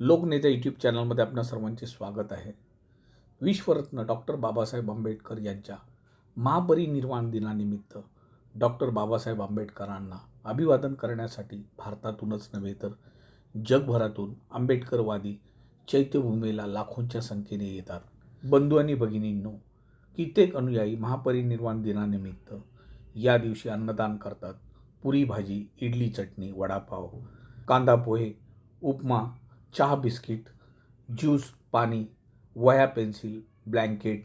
लोकनेते यूट्यूब चॅनलमध्ये आपणा सर्वांचे स्वागत आहे। विश्वरत्न डॉक्टर बाबासाहेब आंबेडकर यांच्या महापरिनिर्वाण दिनानिमित्त डॉक्टर बाबासाहेब आंबेडकरांना अभिवादन करण्यासाठी भारतातूनच नव्हे तर जगभरातून आंबेडकरवादी चैत्यभूमीला लाखोंच्या संख्येने येतात। बंधू आणि भगिनींनो, कित्येक अनुयायी महापरिनिर्वाण दिनानिमित्त या दिवशी अन्नदान करतात। पुरी भाजी, इडली चटणी, वडापाव, कांदा पोहे, उपमा, चहा, बिस्किट, ज्यूस, पाणी, वह्या, पेन्सिल, ब्लँकेट,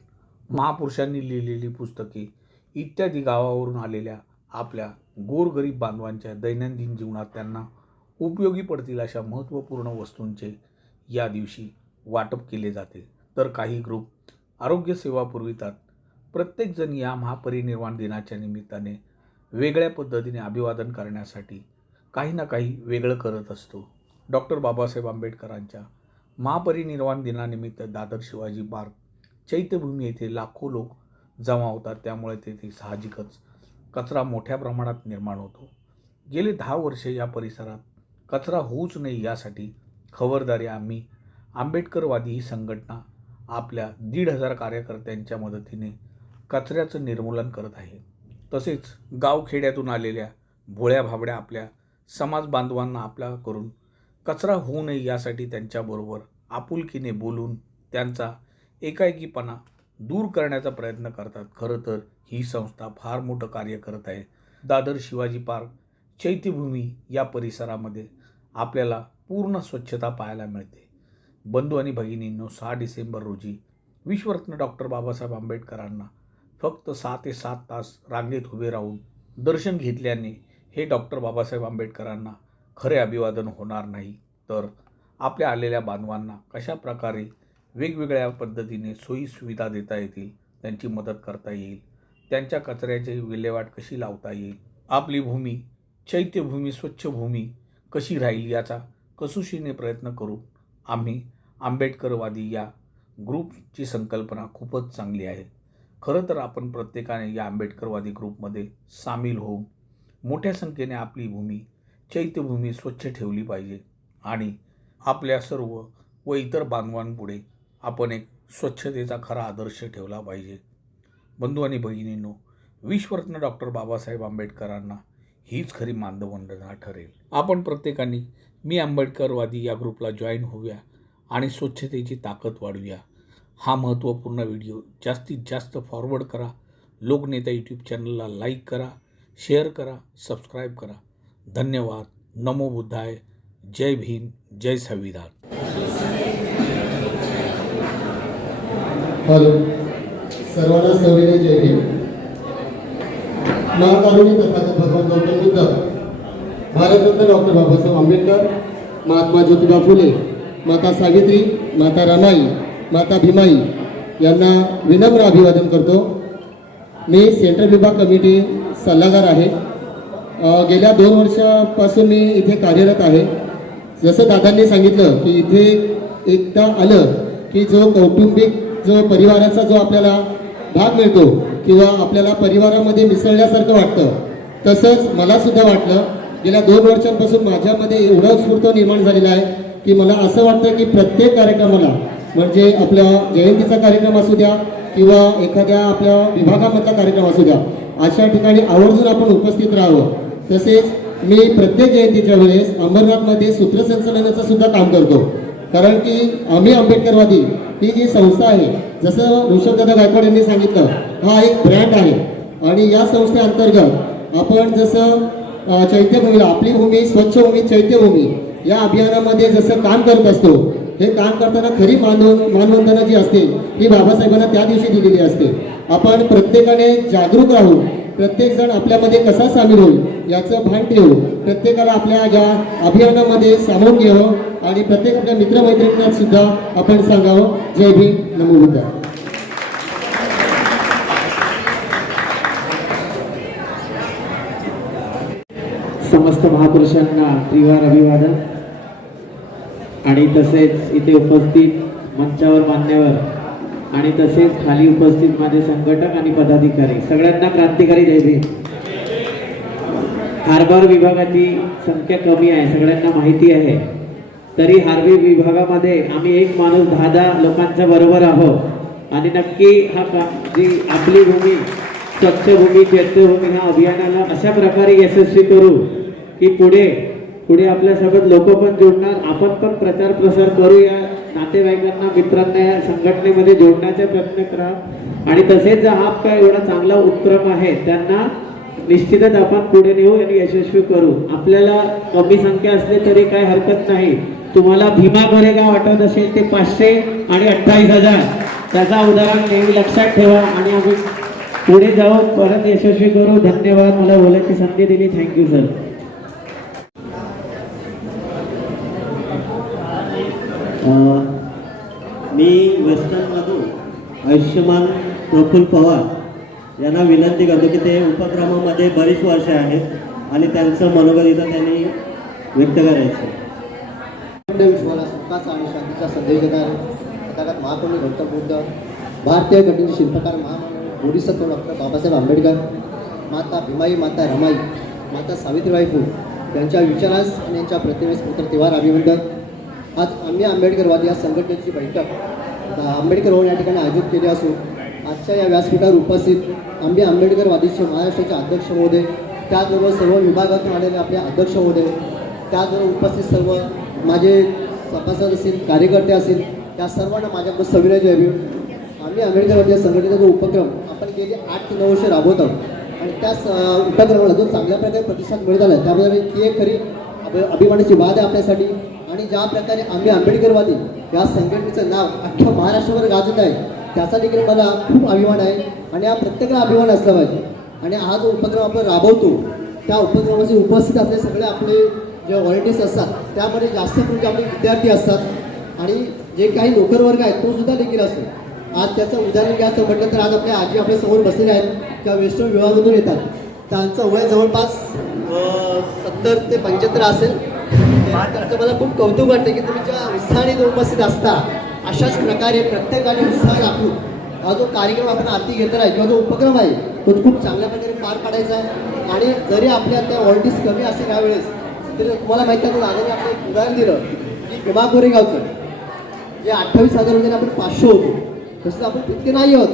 महापुरुषांनी लिहिलेली पुस्तके इत्यादी गावावरून आलेल्या आपल्या गोरगरीब बांधवांच्या दैनंदिन जीवनात त्यांना उपयोगी पडतील अशा महत्त्वपूर्ण वस्तूंचे या दिवशी वाटप केले जाते। तर काही ग्रुप आरोग्य सेवा पुरवितात। प्रत्येकजण या महापरिनिर्वाण दिनाच्या निमित्ताने वेगळ्या पद्धतीने अभिवादन करण्यासाठी काही ना काही वेगळं करत असतो। डॉक्टर बाबासाहेब आंबेडकरांच्या महापरिनिर्वाण दिनानिमित्त दादर शिवाजी पार्क चैत्यभूमी येथे लाखो लोक जमा होतात। त्यामुळे तेथे साहजिकच कचरा मोठ्या प्रमाणात निर्माण होतो। गेले 10 वर्षे या परिसरात कचरा होऊच नये यासाठी खबरदारी आम्ही आंबेडकरवादी ही संघटना आपल्या 1,500 कार्यकर्त्यांच्या मदतीने कचऱ्याचं निर्मूलन करत आहे। तसेच गावखेड्यातून आलेल्या भोळ्या भाबड्या आपल्या समाज बांधवांना आपल्या करून कचरा होऊ नये यासाठी त्यांच्याबरोबर आपुलकीने बोलून त्यांचा एकाएकीपणा दूर करण्याचा प्रयत्न करतात। खरं तर ही संस्था फार मोठं कार्य करत आहे। दादर शिवाजी पार्क चैत्यभूमी या परिसरामध्ये आपल्याला पूर्ण स्वच्छता पाहायला मिळते। बंधू आणि भगिनींनो, 6 डिसेंबर रोजी विश्वरत्न डॉक्टर बाबासाहेब आंबेडकरांना फक्त 6 ते 7 तास रांगेत उभे राहून दर्शन घेतल्याने हे डॉक्टर बाबासाहेब आंबेडकरांना खरे अभिवादन होणार नाही, तर आपल्या आलेल्या बांधवांना कशा प्रकारे वेगवेगळ्या पद्धतीने सोयी सुविधा देता येतील, त्यांची मदत करता येईल, त्यांच्या कचऱ्याची विल्हेवाट कशी लावता येईल, आपली भूमी चैत्यभूमी स्वच्छ भूमी कशी राहील याचा कसोशीने प्रयत्न करू। आम्ही आंबेडकरवादी या ग्रुपची संकल्पना खूपच चांगली आहे। खरं तर आपण प्रत्येकाने या आंबेडकरवादी ग्रुपमध्ये सामील होऊन मोठ्या संख्येने आपली भूमी चैत्यभूमी स्वच्छ ठेवली पाहिजे आणि आपल्या सर्व व इतर बांधवांपुढे आपण एक स्वच्छतेचा खरा आदर्श ठेवला पाहिजे। बंधू आणि भगिनींनो, विश्वरत्न डॉक्टर बाबासाहेब आंबेडकरांना हीच खरी मानवंदना ठरेल। आपण प्रत्येकाने मी आंबेडकरवादी या ग्रुपला जॉईन होऊया आणि स्वच्छतेची ताकद वाढवूया। हा महत्त्वपूर्ण व्हिडिओ जास्तीत जास्त फॉरवर्ड करा। लोकनेता यूट्यूब चॅनलला लाईक करा, शेअर करा, सबस्क्राईब करा। धन्यवाद। नमो बुद्धाय। जय भीम, जय संविधान। हॅलो सर्वांना सविनय जय भीम। महाकारुणी तथागत भगवान गौतम बुद्ध, भारतरत्न डॉक्टर बाबासाहेब आंबेडकर, महात्मा ज्योतिबा फुले, माता सावित्री, माता रमाई, माता भीमाई यांना विनम्र अभिवादन करतो। मी सेंट्रल विभाग कमिटी सल्लागार आहे। गेल्या 2 वर्षापासून मी इथे कार्यरत आहे। जसं दादांनी सांगितलं की इथे एकदा आलं की जो कौटुंबिक जो परिवाराचा जो आपल्याला भाग मिळतो किंवा आपल्याला परिवारामध्ये मिसळल्यासारखं वाटतं, तसंच मला सुद्धा वाटलं। गेल्या 2 वर्षांपासून माझ्यामध्ये एवढा स्फूर्त निर्माण झालेला आहे की मला असं वाटतं की प्रत्येक कार्यक्रमाला, म्हणजे आपल्या जयंतीचा कार्यक्रम असू द्या किंवा एखाद्या आपल्या विभागामधला कार्यक्रम असू द्या, अशा ठिकाणी आवर्जून आपण उपस्थित राहावं। तसेच मी प्रत्येक जयंतीच्या वेळेस अंबरनाथमध्ये सूत्रसंचलनाचं सुद्धा काम करतो, कारण की आम्ही आंबेडकरवादी ही जी संस्था आहे, जसं ऋषभदादा गायकवाड यांनी सांगितलं, हा एक ब्रँड आहे आणि या संस्थेअंतर्गत आपण जसं चैत्यभूमीला आपली भूमी स्वच्छ भूमी चैत्यभूमी या अभियानामध्ये जसं काम करत असतो, हे काम करताना खरी मानवंदना जी असते ही बाबासाहेबांना त्या दिवशी दिलेली असते। आपण प्रत्येकाने जागरूक राहू, प्रत्येकजण आपल्यामध्ये कसा सामील होईल याचं भान ठेवू, प्रत्येकाला आपल्या या अभियानामध्ये सामावून घ्यावं आणि प्रत्येक आपल्या मित्रमैत्रिणींना सुद्धा आपण सांगावं। जय भीम, नमो बुद्धाय। समस्त महापुरुषांना त्रिवार अभिवादन आणि तसेच इथे उपस्थित मंचावर मान्यवर आणि तसेच खाली उपस्थित माझे संघटक आणि पदाधिकारी सगळ्यांना क्रांतिकारी जय भीम। हार्बर विभागाची संख्या कमी आहे, सगळ्यांना माहिती आहे। तरी हार्वी विभागामध्ये आम्ही एक माणूस 10 लोकांच्या बरोबर आहोत आणि नक्की जी आपली भूमी स्वच्छ भूमी चैत्यभूमी ह्या अभियानाला अशा प्रकारे यशस्वी करू की पुढे आपल्यासोबत लोक पण जोडणार, आपण पण प्रचार प्रसार करू, या नातेवाईकांना मित्रांना या संघटनेमध्ये जोडण्याचा प्रयत्न करा. आणि तसेच हा काय एवढा चांगला उपक्रम आहे त्यांना निश्चितच आपण पुढे नेऊ आणि यशस्वी करू. आपल्याला कमी संख्या असली तरी काही हरकत नाही. तुम्हाला भीमा गोरेगाव आठवत असेल ते 500 आणि 28,000 त्याचा उदाहरण नेहमी लक्षात ठेवा आणि आम्ही पुढे जाऊ परत यशस्वी करू. धन्यवाद, मला बोलायची संधी दिली. Thank you sir. मी वेस्टर्नमधून आयुष्यमान प्रफुल्ल पवार यांना विनंती करतो की ते उपक्रमामध्ये बरीच वर्षे आहेत आणि त्यांचं मनोगत इथं त्यांनी व्यक्त करायचं. विश्वाला सुखाचा आणि शांतीचा संदेश देणारे तथागत महाकवी गौतम बुद्ध, भारतीय घटनेचे शिल्पकार महामानव बोधिसत्व डॉक्टर बाबासाहेब आंबेडकर, माता भीमाई, माता रमाई, माता सावित्रीबाई फुले यांच्या विचारास आणि यांच्या प्रतिमेस पुत्रतेवार अभिनंदन. आज आम्ही आंबेडकरवादी या संघटनेची बैठक आंबेडकर भवन या ठिकाणी आयोजित केली असून आजच्या या व्यासपीठावर उपस्थित आम्ही आंबेडकरवादीचे महाराष्ट्राचे अध्यक्ष महोदय, त्याचबरोबर सर्व विभागातून आलेले आपले अध्यक्ष महोदय, त्याचबरोबर उपस्थित सर्व माझे सभासद असतील, कार्यकर्ते असतील, त्या सर्वांना माझ्याकडून सविनय जयभीम. आम्ही आंबेडकरवादी या संघटनेचा जो उपक्रम आपण गेली 8 ते 9 वर्ष राबवत आहोत आणि त्याच उपक्रमाला जो चांगल्या प्रकारे प्रतिसाद मिळत आला त्यामुळे ती एक खरी अभिमानाची बाब आहे आपल्यासाठी. आणि ज्या प्रकारे आम्ही आंबेडकरवादी या संघटनेचं नाव अख्ख्या महाराष्ट्रावर गाजत आहे त्याचा देखील मला खूप अभिमान आहे आणि हा प्रत्येकाला अभिमान असला पाहिजे. आणि हा जो उपक्रम आपण राबवतो त्या उपक्रमाचे उपस्थित असलेले सगळे आपले जे व्हॉलंटियर्स असतात त्यामध्ये जास्त करून आपले विद्यार्थी असतात आणि जे काही नोकरवर्ग आहे तो सुद्धा देखील असतो. आज त्याचं उदाहरण घ्यायचं म्हटलं तर आज आपल्या आजी आपल्या समोर बसलेले आहेत किंवा वेस्टर्न विभागातून येतात. त्यांचं वय जवळपास 70 ते 75 असेल. त्याचं मला खूप कौतुक वाटतं की तुम्ही ज्या उत्साहाने उपस्थित असता अशाच प्रकारे प्रत्येकाने उत्साह दाखवून हा जो कार्यक्रम आपण हाती घेतला आहे किंवा जो उपक्रम आहे तो खूप चांगल्या प्रकारे पार पाडायचा आहे. आणि जरी आपल्या त्या व्हॉलंटियर्स कमी असेल यावेळेस तरी तुम्हाला माहिती आहे दादाने आपलं एक उदाहरण दिलं की भीमा गोरेगावचं जे 28,000 होते आपण 500 होतो तसं आपण तितके नाही आहोत.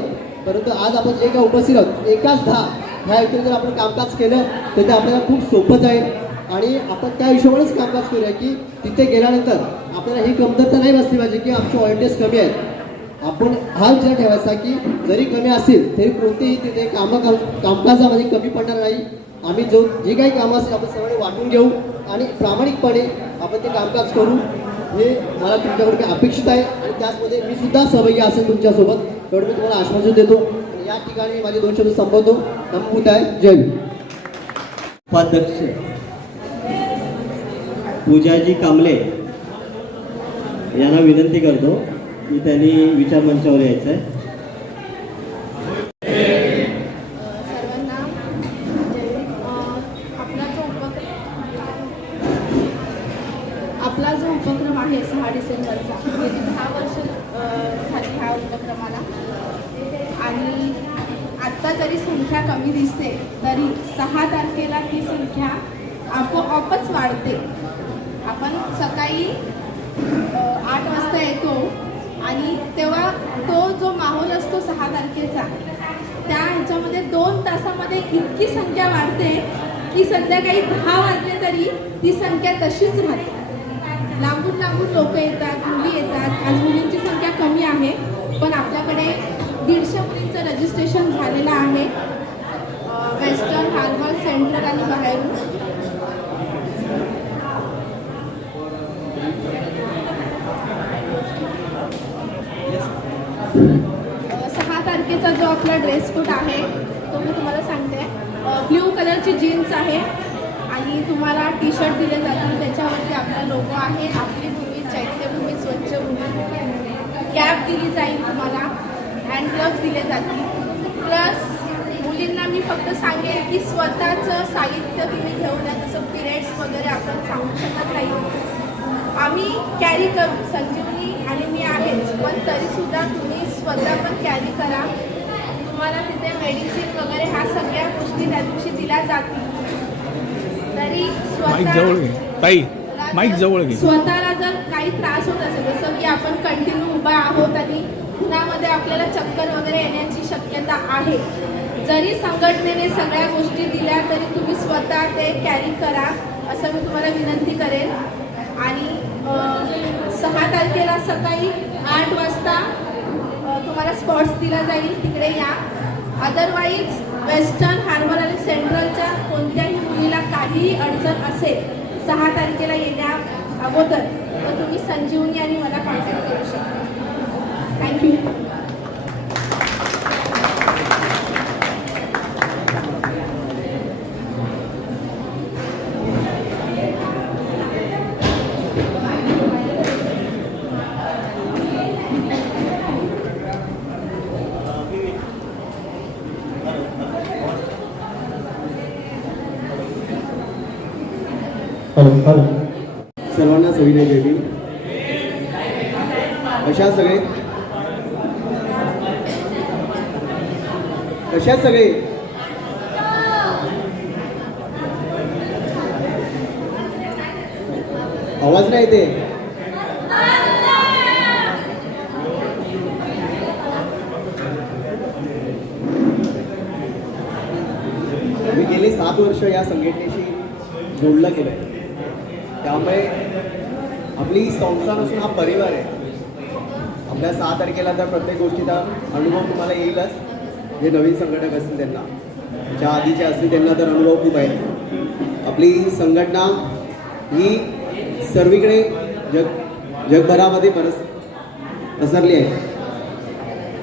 परंतु आज आपण जे काय उपस्थित आहोत एकाच 10 ह्या इथे जर आपण कामकाज केलं तर ते आपल्याला खूप सोपं जाईल. आणि आपण त्या हिशोबानेच कामकाज करूया की तिथे गेल्यानंतर आपल्याला ही कमतरता नाही बसली पाहिजे की आमचे व्हॉलंटियर्स कमी आहेत. आपण हा विचार ठेवायचा की जरी कमी असेल तरी कोणतेही तिथे कामकाजामध्ये कमी पडणार नाही. आम्ही जे काही कामं असेल आपण सगळे वाटून घेऊ आणि प्रामाणिकपणे आपण ते कामकाज करू हे मला तुमच्याकडे अपेक्षित आहे. आणि त्याचमध्ये मी सुद्धा सहभागी असेल तुमच्यासोबत एवढं मी तुम्हाला आश्वासन देतो. आणि या ठिकाणी माझे 2 शब्द संपवतो. नमस्कार आहे. जय भीम. उपाध्यक्ष पूजाजी कांबळे यांना विनंती करतो की त्यांनी विचार मंचावर यायचं आहे. सर्वांना आपला जो उपक्रम आहे 6 डिसेंबरचा गेली 10 वर्ष झाली ह्या उपक्रमाला. आणि आत्ता जरी संख्या कमी दिसते तरी 6 तारखेला ती संख्या आपोआपच वाढते. आपण सकाळी 8 वाजता येतो आणि तेव्हा तो जो माहोल असतो 6 तारखेचा त्या ह्याच्यामध्ये 2 तासामध्ये इतकी संख्या वाढते की संध्याकाळी 10 वाजले तरी ती संख्या तशीच राहते. लांबून लांबून लोक येतात, मुली येतात. आज मुलींची संख्या कमी आहे पण आपल्याकडे 150 मुलींचं रजिस्ट्रेशन झालेलं आहे वेस्टर्न, हार्बर, सेंट्रल आणि बाहेरून. 6 तारखेचा जो आपला ड्रेस कोड आहे तो मी तुम्हाला सांगते. ब्ल्यू कलरची जीन्स आहे आणि तुम्हाला टी शर्ट दिले जातील त्याच्यावरती आपला लोगो आहे आपली भूमी चैत्यभूमी स्वच्छ भूमी. कॅप दिली जाईल तुम्हाला, हँड ग्लोव्स दिले जातील. प्लस मुलींना मी फक्त सांगेन की स्वतःचं साहित्य तुम्ही घेऊन या. जसं पिरियड्स वगैरे आपण सांगू शकत नाही. आम्ही कॅरी करू, संजीवनी आणि मी आहेच, पण तरीसुद्धा तुम्ही स्वतः पण कॅरी करा. तुम्हाला तिथे मेडिसिन वगैरे ह्या सगळ्या गोष्टी त्या दिवशी दिल्या जातील. तरी माईक जवळ घे ताई, माईक जवळ घे. स्वतःला जर काही काही त्रास होत असेल, जसं की आपण कंटिन्यू उभा आहोत आणि उन्हामध्ये आपल्याला चक्कर वगैरे येण्याची शक्यता आहे, जरी संघटनेने सगळ्या गोष्टी दिल्या तरी तुम्ही स्वतः ते कॅरी करा असं मी तुम्हाला विनंती करेन. आणि 6 तारखेला सकाळी 8 वाजता तुम्हाला स्पॉट्स दिला जाईल, तिकडे या. अदरवाईज वेस्टर्न, हार्बर आणि सेंट्रलच्या कोणत्याही मुलीला काहीही अडचण असेल 6 तारखेला येण्या अगोदर तर तुम्ही संजीवनी आणि मला कॉन्टॅक्ट करू शकता. थँक्यू. सर्वांना सविनय जय भीम. कशा सगळे आवाज नाही येते. मी गेली 7 वर्ष या संघटनेशी जोडलं गेलं आहे. त्यामुळे आपली संस्था नसून हा परिवार आहे. आपल्या 6 तारखेला तर प्रत्येक गोष्टीचा अनुभव तुम्हाला येईलच. जे नवीन संघटक असतील त्यांना, ज्या आधीचे असतील त्यांना तर अनुभव खूप आहे. आपली संघटना ही सर्वीकडे जगभरामध्ये पसरली आहे.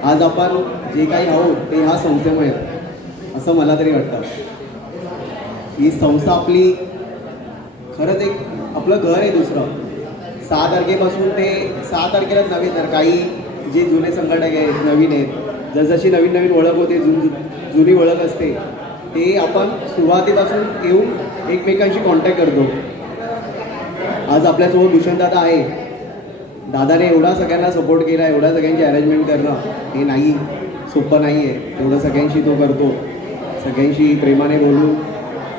आज आपण जे काही आहोत ते ह्या संस्थेमुळे असं मला तरी वाटतं. ही संस्था आपली खरंच एक आपलं घर आहे दुसरं. 6 तारखेपासून ते 6 तारखेलाच नव्हे तर काही जे जुने संघटक आहेत, नवीन आहेत, जसजशी नवीन नवीन ओळख होते, जुनी ओळख असते, ते आपण सुरुवातीपासून येऊन एकमेकांशी कॉन्टॅक्ट करतो. आज आपल्यासोबत भूषणदादा आहे. दादाने एवढा सगळ्यांना सपोर्ट केला, एवढा सगळ्यांची अरेंजमेंट करणं हे नाही सोपं नाही आहे. तेवढं सगळ्यांशी तो करतो, सगळ्यांशी प्रेमाने बोलून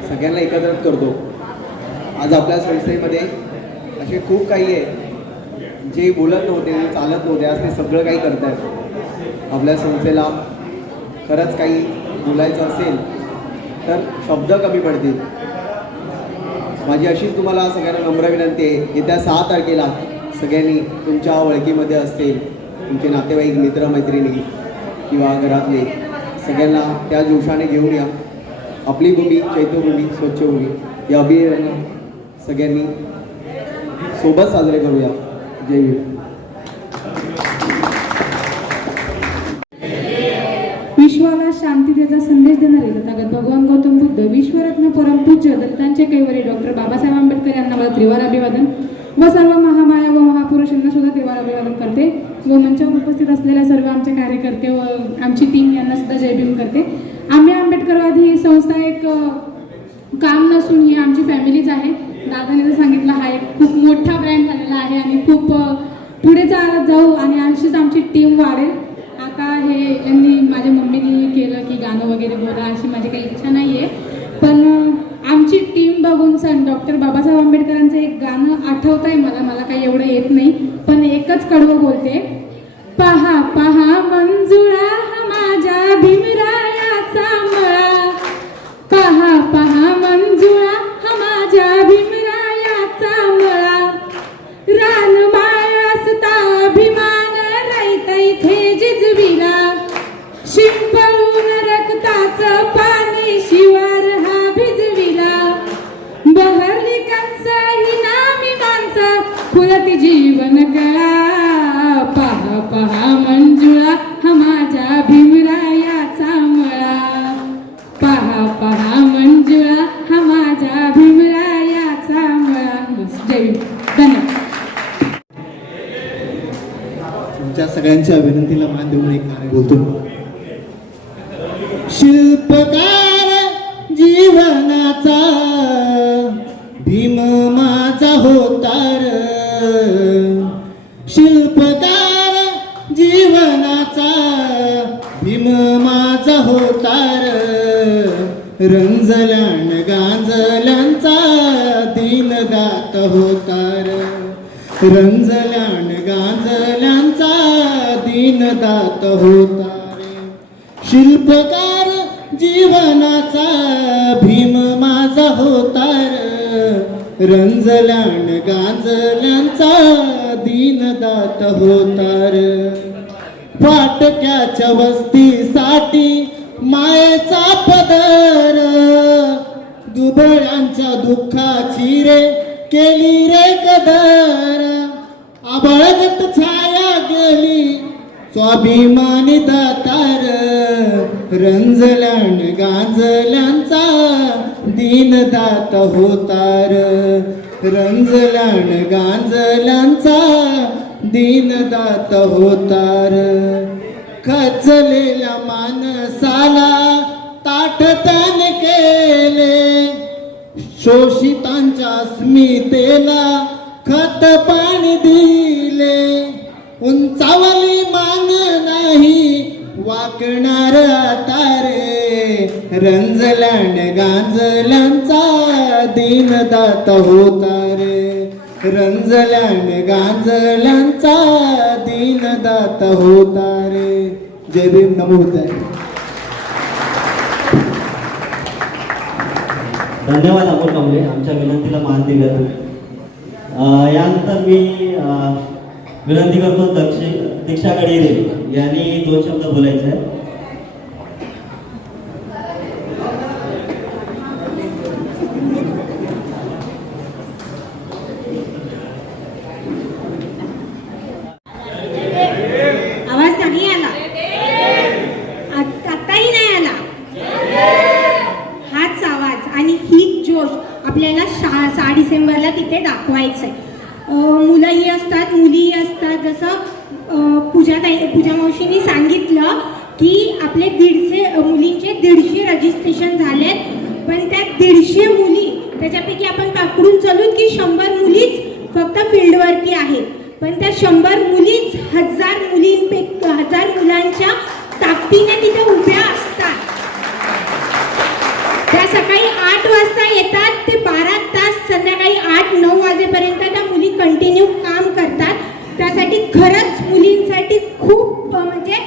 सगळ्यांना एकत्रित करतो. आज आपल्या संस्थेमध्ये असे खूप काही आहे जे बोलत नव्हते, चालत नव्हते, आज ते सगळं काही करत आहेत. आपल्या संस्थेला खरंच काही बोलायचं असेल तर शब्द कमी पडतील. माझी अशीच तुम्हाला सगळ्यांना नम्र विनंती आहे, येत्या 6 तारखेला सगळ्यांनी तुमच्या ओळखीमध्ये असतील, तुमचे नातेवाईक, मित्रमैत्रिणी किंवा घरातले सगळ्यांना त्या जोशाने घेऊन या. आपली भूमी, चैत्यभूमी, स्वच्छभूमी या अभियानाला सगळ्यांनी सोबत साजरे करूया. जय भीम. विश्वाला शांततेचा संदेश देणारे तथागत भगवान गौतम बुद्ध, विश्वरत्न परमपूज्य दलितांचे कैवारी डॉक्टर बाबासाहेब आंबेडकर यांना मला त्रिवार अभिवादन व सर्व महामाया व महापुरुषांना सुद्धा त्रिवार अभिवादन करते व मंचावर उपस्थित असलेल्या सर्व आमचे कार्यकर्ते व आमची टीम यांना सुद्धा जय भीम करते. आम्ही आंबेडकरवादी ही संस्था एक काम नसून ही आमची फॅमिलीच आहे. दादाने जर सांगितलं हा एक खूप मोठा ब्रँड झालेला आहे आणि खूप पुढे चालत जाऊ आणि अशीच आमची टीम वाढेल. आता हे यांनी माझ्या मम्मीनी केलं की गाणं वगैरे बोला, अशी माझी काही इच्छा नाही आहे, पण आमची टीम बघून सण डॉक्टर बाबासाहेब आंबेडकरांचं एक गाणं आठवत आहे मला काही एवढं येत नाही, पण एकच कडवं बोलते. पहा पहा मंजुळा हा माझ्या भीमरायाचा मळा, पहा पहा मंजुळा हा माझ्या भीमरायाचा मळा, रानमाळ असता अभिमान रैत इथे जिजविला, शिंपळून रक्ताचं पाणी शिवार हा भिजविला, बहरली कंस ही नामी माणसं फुलती जीवन गळा, पहा पहा मंजुळा हा माझ्या भीमरायाचा मळा, पहा पहा मंजुळा हा माझ्या भीमरायाचा मळा. जय भीम. धन्यवाद. तुमच्या सगळ्यांच्या विनंतीला मान देऊन एक गाणं बोलतो. शिल्पकार जीवनाचा भीम माझा होतार, शिल्पकार जीवनाचा भीम माझा होतार, रंजल्यान गांजल्यांचा दीनदात होतार, रंजल्यान गांजल्यांचा दीनदात होता रे. शिल्पकार जीवनाचा भीम माझा होता रे. रंजल्यान गांजल्यांचा दीनदात होता रे. फाटक्याच्या वस्तीसाठी मायेचा पदर, दुबळ्यांच्या दुःखाची रे केली रे कदर. आबाळगत छाया गेली स्वाभिमानी दातार. रंजल्यान गांजल्यांचा दीनदात होतार. रंजल्यान गांजल्यांचा दीनदात होतार. खचलेल्या माणसाला ताठतन केले, शोषितांच्या अस्मितेला खत पाणी दिले. उंचावली मान नाही वाकणार आता रे. रंजल्यान गांजल्यांचा दीनदात होता रे. रंजल्यान गांजल्यांचा दीनदात होता रे. जय भीम, नमो बुद्धाय. धन्यवाद अमोल कांबळे, आमच्या विनंतीला मान दिल्याबद्दल. यानंतर मी विनंती करतो दीक्षा गडिरे यांनी 2 शब्द बोलायचे आहे. आवाज नाही आला, आत्ताही नाही आला. हाच आवाज आणि हीच जोश आपल्याला 6 डिसेंबरला तिथे दाखवायचं आहे. मुलंही असतात, मुलीही असतात. जसं पूजा मावशींनी सांगितलं की आपले 150 मुलींचे 150 रजिस्ट्रेशन झालेत, पण त्या 150 मुली त्याच्यापैकी आपण पकडून चालू की 100 मुलीच फक्त फील्डवरती आहेत. पण त्या 100 मुलीच 1000 मुलांच्या ताकदीने तिथे उभ्या असतात. त्या सकाळी 8 वाजता येतात, ते 12 तास संध्याकाळी 8-9 वाजेपर्यंत त्या मुली कंटिन्यू काम करतात. त्यासाठी खरंच मुलींसाठी खूप म्हणजे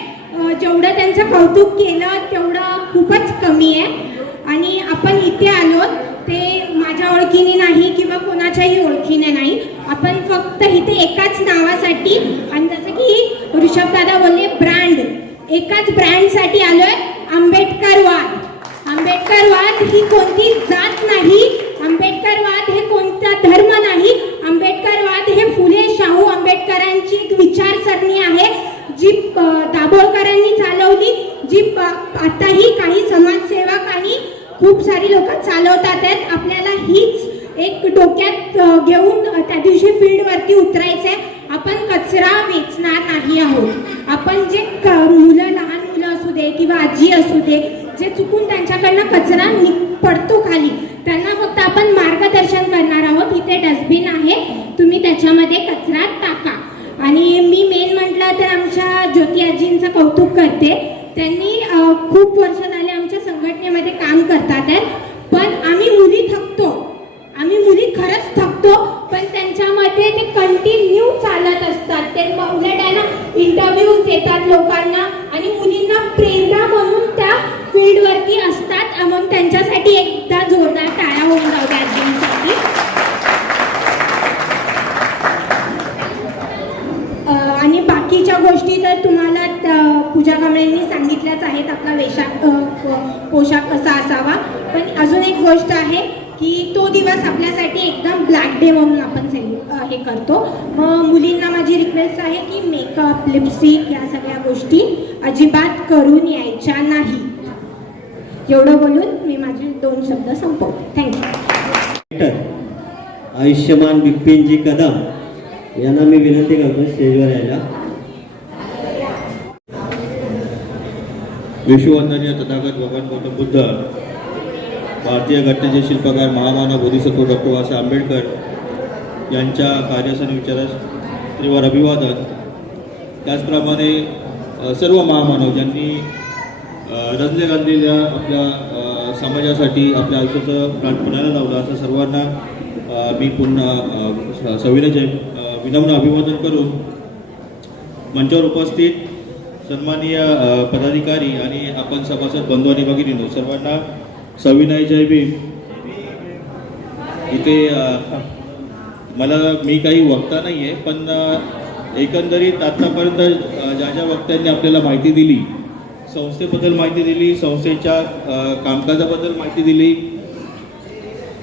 जेवढं त्यांचं कौतुक केलं तेवढं खूपच कमी आहे. आणि आपण इथे आलो ते माझ्या ओळखीने नाही किंवा कोणाच्याही ओळखीने नाही. आपण फक्त इथे एकाच नावासाठी, आणि जसं की ऋषभदादा बोलले ब्रँड, एकाच ब्रँडसाठी आलोय, आंबेडकरवाद. आंबेडकरवाद ही कोणती जात नाही, आंबेडकरवाद हे कोणता धर्म नाही. आंबेडकरवाद हे फुले शाहू आंबेडकरांची एक विचारसरणी आहे, जी दाभोळकरांनी चालवली, जी आताही काही समाजसेवक आणि खूप सारी लोक चालवतात आहेत. आपल्याला हीच एक डोक्यात घेऊन त्या दिवशी फील्डवरती उतरायचं आहे. आपण कचरा वेचणार नाही आहोत. आपण जे मुलं, लहान मुलं असू दे किंवा आजी असू दे, जे चुकून त्यांच्याकडनं कचरा पडतो खाली, त्यांना फक्त आपण मार्गदर्शन करणार आहोत. इथे डस्टबिन आहे, तुम्ही त्याच्यामध्ये कचरा टाका. आणि मी मेन म्हटलं तर आमच्या ज्योती आजींचं कौतुक करते. त्यांनी खूप वर्ष झाले आमच्या संघटनेमध्ये काम करतात आहेत. पण आम्ही मुली थकतो, आम्ही मुली खरंच थकतो, पण त्यांच्यामध्ये ते कंटिन्यू चालत असतात. ते उलट आहे ना, इंटरव्ह्यूज देतात लोकांना आणि मुलींना प्रेरणा म्हणून त्या फील्डवरती असतात. मग त्यांच्यासाठी एकदा जोरदार टाळ्या होऊन जाऊ द्या आजींसाठी. आणि बाकीच्या गोष्टी तर तुम्हाला पूजा कांबळेंनी सांगितल्याच आहेत. आपला पोशाख कसा असावा. पण अजून एक गोष्ट आहे की तो दिवस आपल्यासाठी एकदम ब्लॅक डे म्हणून आपण हे करतो. मुलींना माझी रिक्वेस्ट आहे की मेकअप, लिपस्टिक या सगळ्या गोष्टी अजिबात करून यायच्या नाही. एवढं बोलून मी माझे 2 शब्द संपवते. थँक्यू. आयुष्यमान बिपिनजी कदम यांना मी विनंती करतो स्टेजवर यायला. विश्ववंदनीय तथागत भगवान गौतम बुद्ध, भारतीय घटनेचे शिल्पकार महामानव बोधिसत्व डॉक्टर बाबासाहेब आंबेडकर यांच्या कार्यास आणि विचारास तीव्र अभिवादन. त्याचप्रमाणे सर्व महामानव ज्यांनी रंजले गांधलेल्या आपल्या समाजासाठी आपल्या आयुष्याचं प्राण पणाला लावलं, असं सर्वांना मी पुन्हा सविनय विनम्र अभिवादन करून मंचावर उपस्थित सन्माननीय पदाधिकारी आणि आपण सभासद बंधू आणि भगिनींनो, सर्वांना सविनय जय भीम. इथे मी काही वक्ता नाही आहे, पण एकंदरीत आत्तापर्यंत ज्या ज्या वक्त्यांनी आपल्याला माहिती दिली, संस्थेबद्दल माहिती दिली, संस्थेच्या कामकाजाबद्दल माहिती दिली,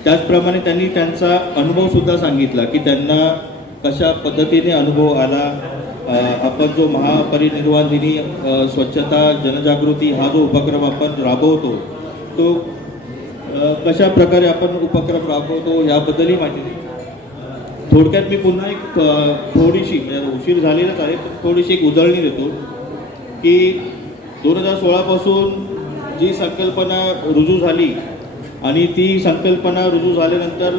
त्याचप्रमाणे त्यांनी त्यांचा अनुभवसुद्धा सांगितला की त्यांना कशा पद्धतीने अनुभव आला. आपण जो महापरिनिर्वाण दिनी स्वच्छता जनजागृती हा जो उपक्रम आपण राबवतो तो कशा प्रकारे आपण उपक्रम राबवतो याबद्दलही माहिती दिली. थोडक्यात मी पुन्हा एक थोडीशी उशीर झालेलाच आहे, पण थोडीशी एक उजळणी देतो की 2016 जी संकल्पना रुजू झाली आणि ती संकल्पना रुजू झाल्यानंतर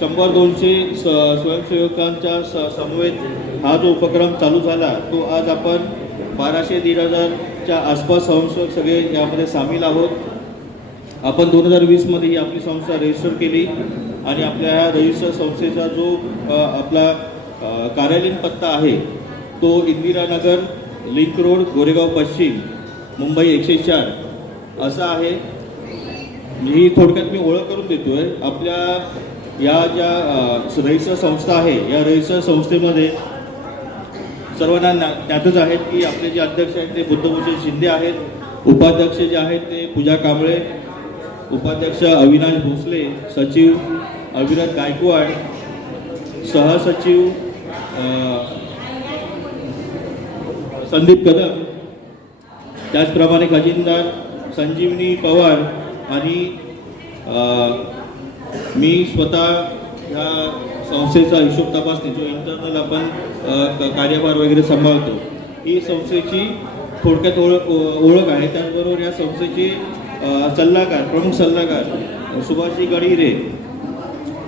100-200 स्वयंसेवकांच्या समवेत हा जो उपक्रम चालू झाला तो आज आपण 1200-1500च्या आसपास स्वयंसेवक सगळे यामध्ये सामील आहोत. आपण 2020मध्ये ही आपली संस्था रजिस्टर केली आणि आपल्या ह्या रजिस्टर संस्थेचा जो आपला कार्यालयीन पत्ता आहे तो इंदिरानगर, लिंक रोड, गोरेगाव पश्चिम, मुंबई 104 असा आहे. ही थोडक्यात मी ओळख करून देतोय. आपल्या या ज्या रजिस्टर संस्था आहे या रजिस्टर संस्थेमध्ये सर्वांना ज्ञातच आहेत की आपले जे अध्यक्ष आहेत ते बुद्धभूषण शिंदे आहेत, उपाध्यक्ष जे आहेत ते पूजा कांबळे, उपाध्यक्ष अविनाश भोसले, सचिव अविरत गायकवाड, सहसचिव संदीप कदम, त्याचप्रमाणे खजिनदार संजीवनी पवार आणि मी स्वतः ह्या संस्थेचा हिशोब तपासणी जो इंटरनल आपण कार्यभार वगैरे सांभाळतो ही संस्थेची थोडक्यात ओळख आहे. त्याचबरोबर या संस्थेचे प्रमुख सल्लागार सुभाषजी गडहिरे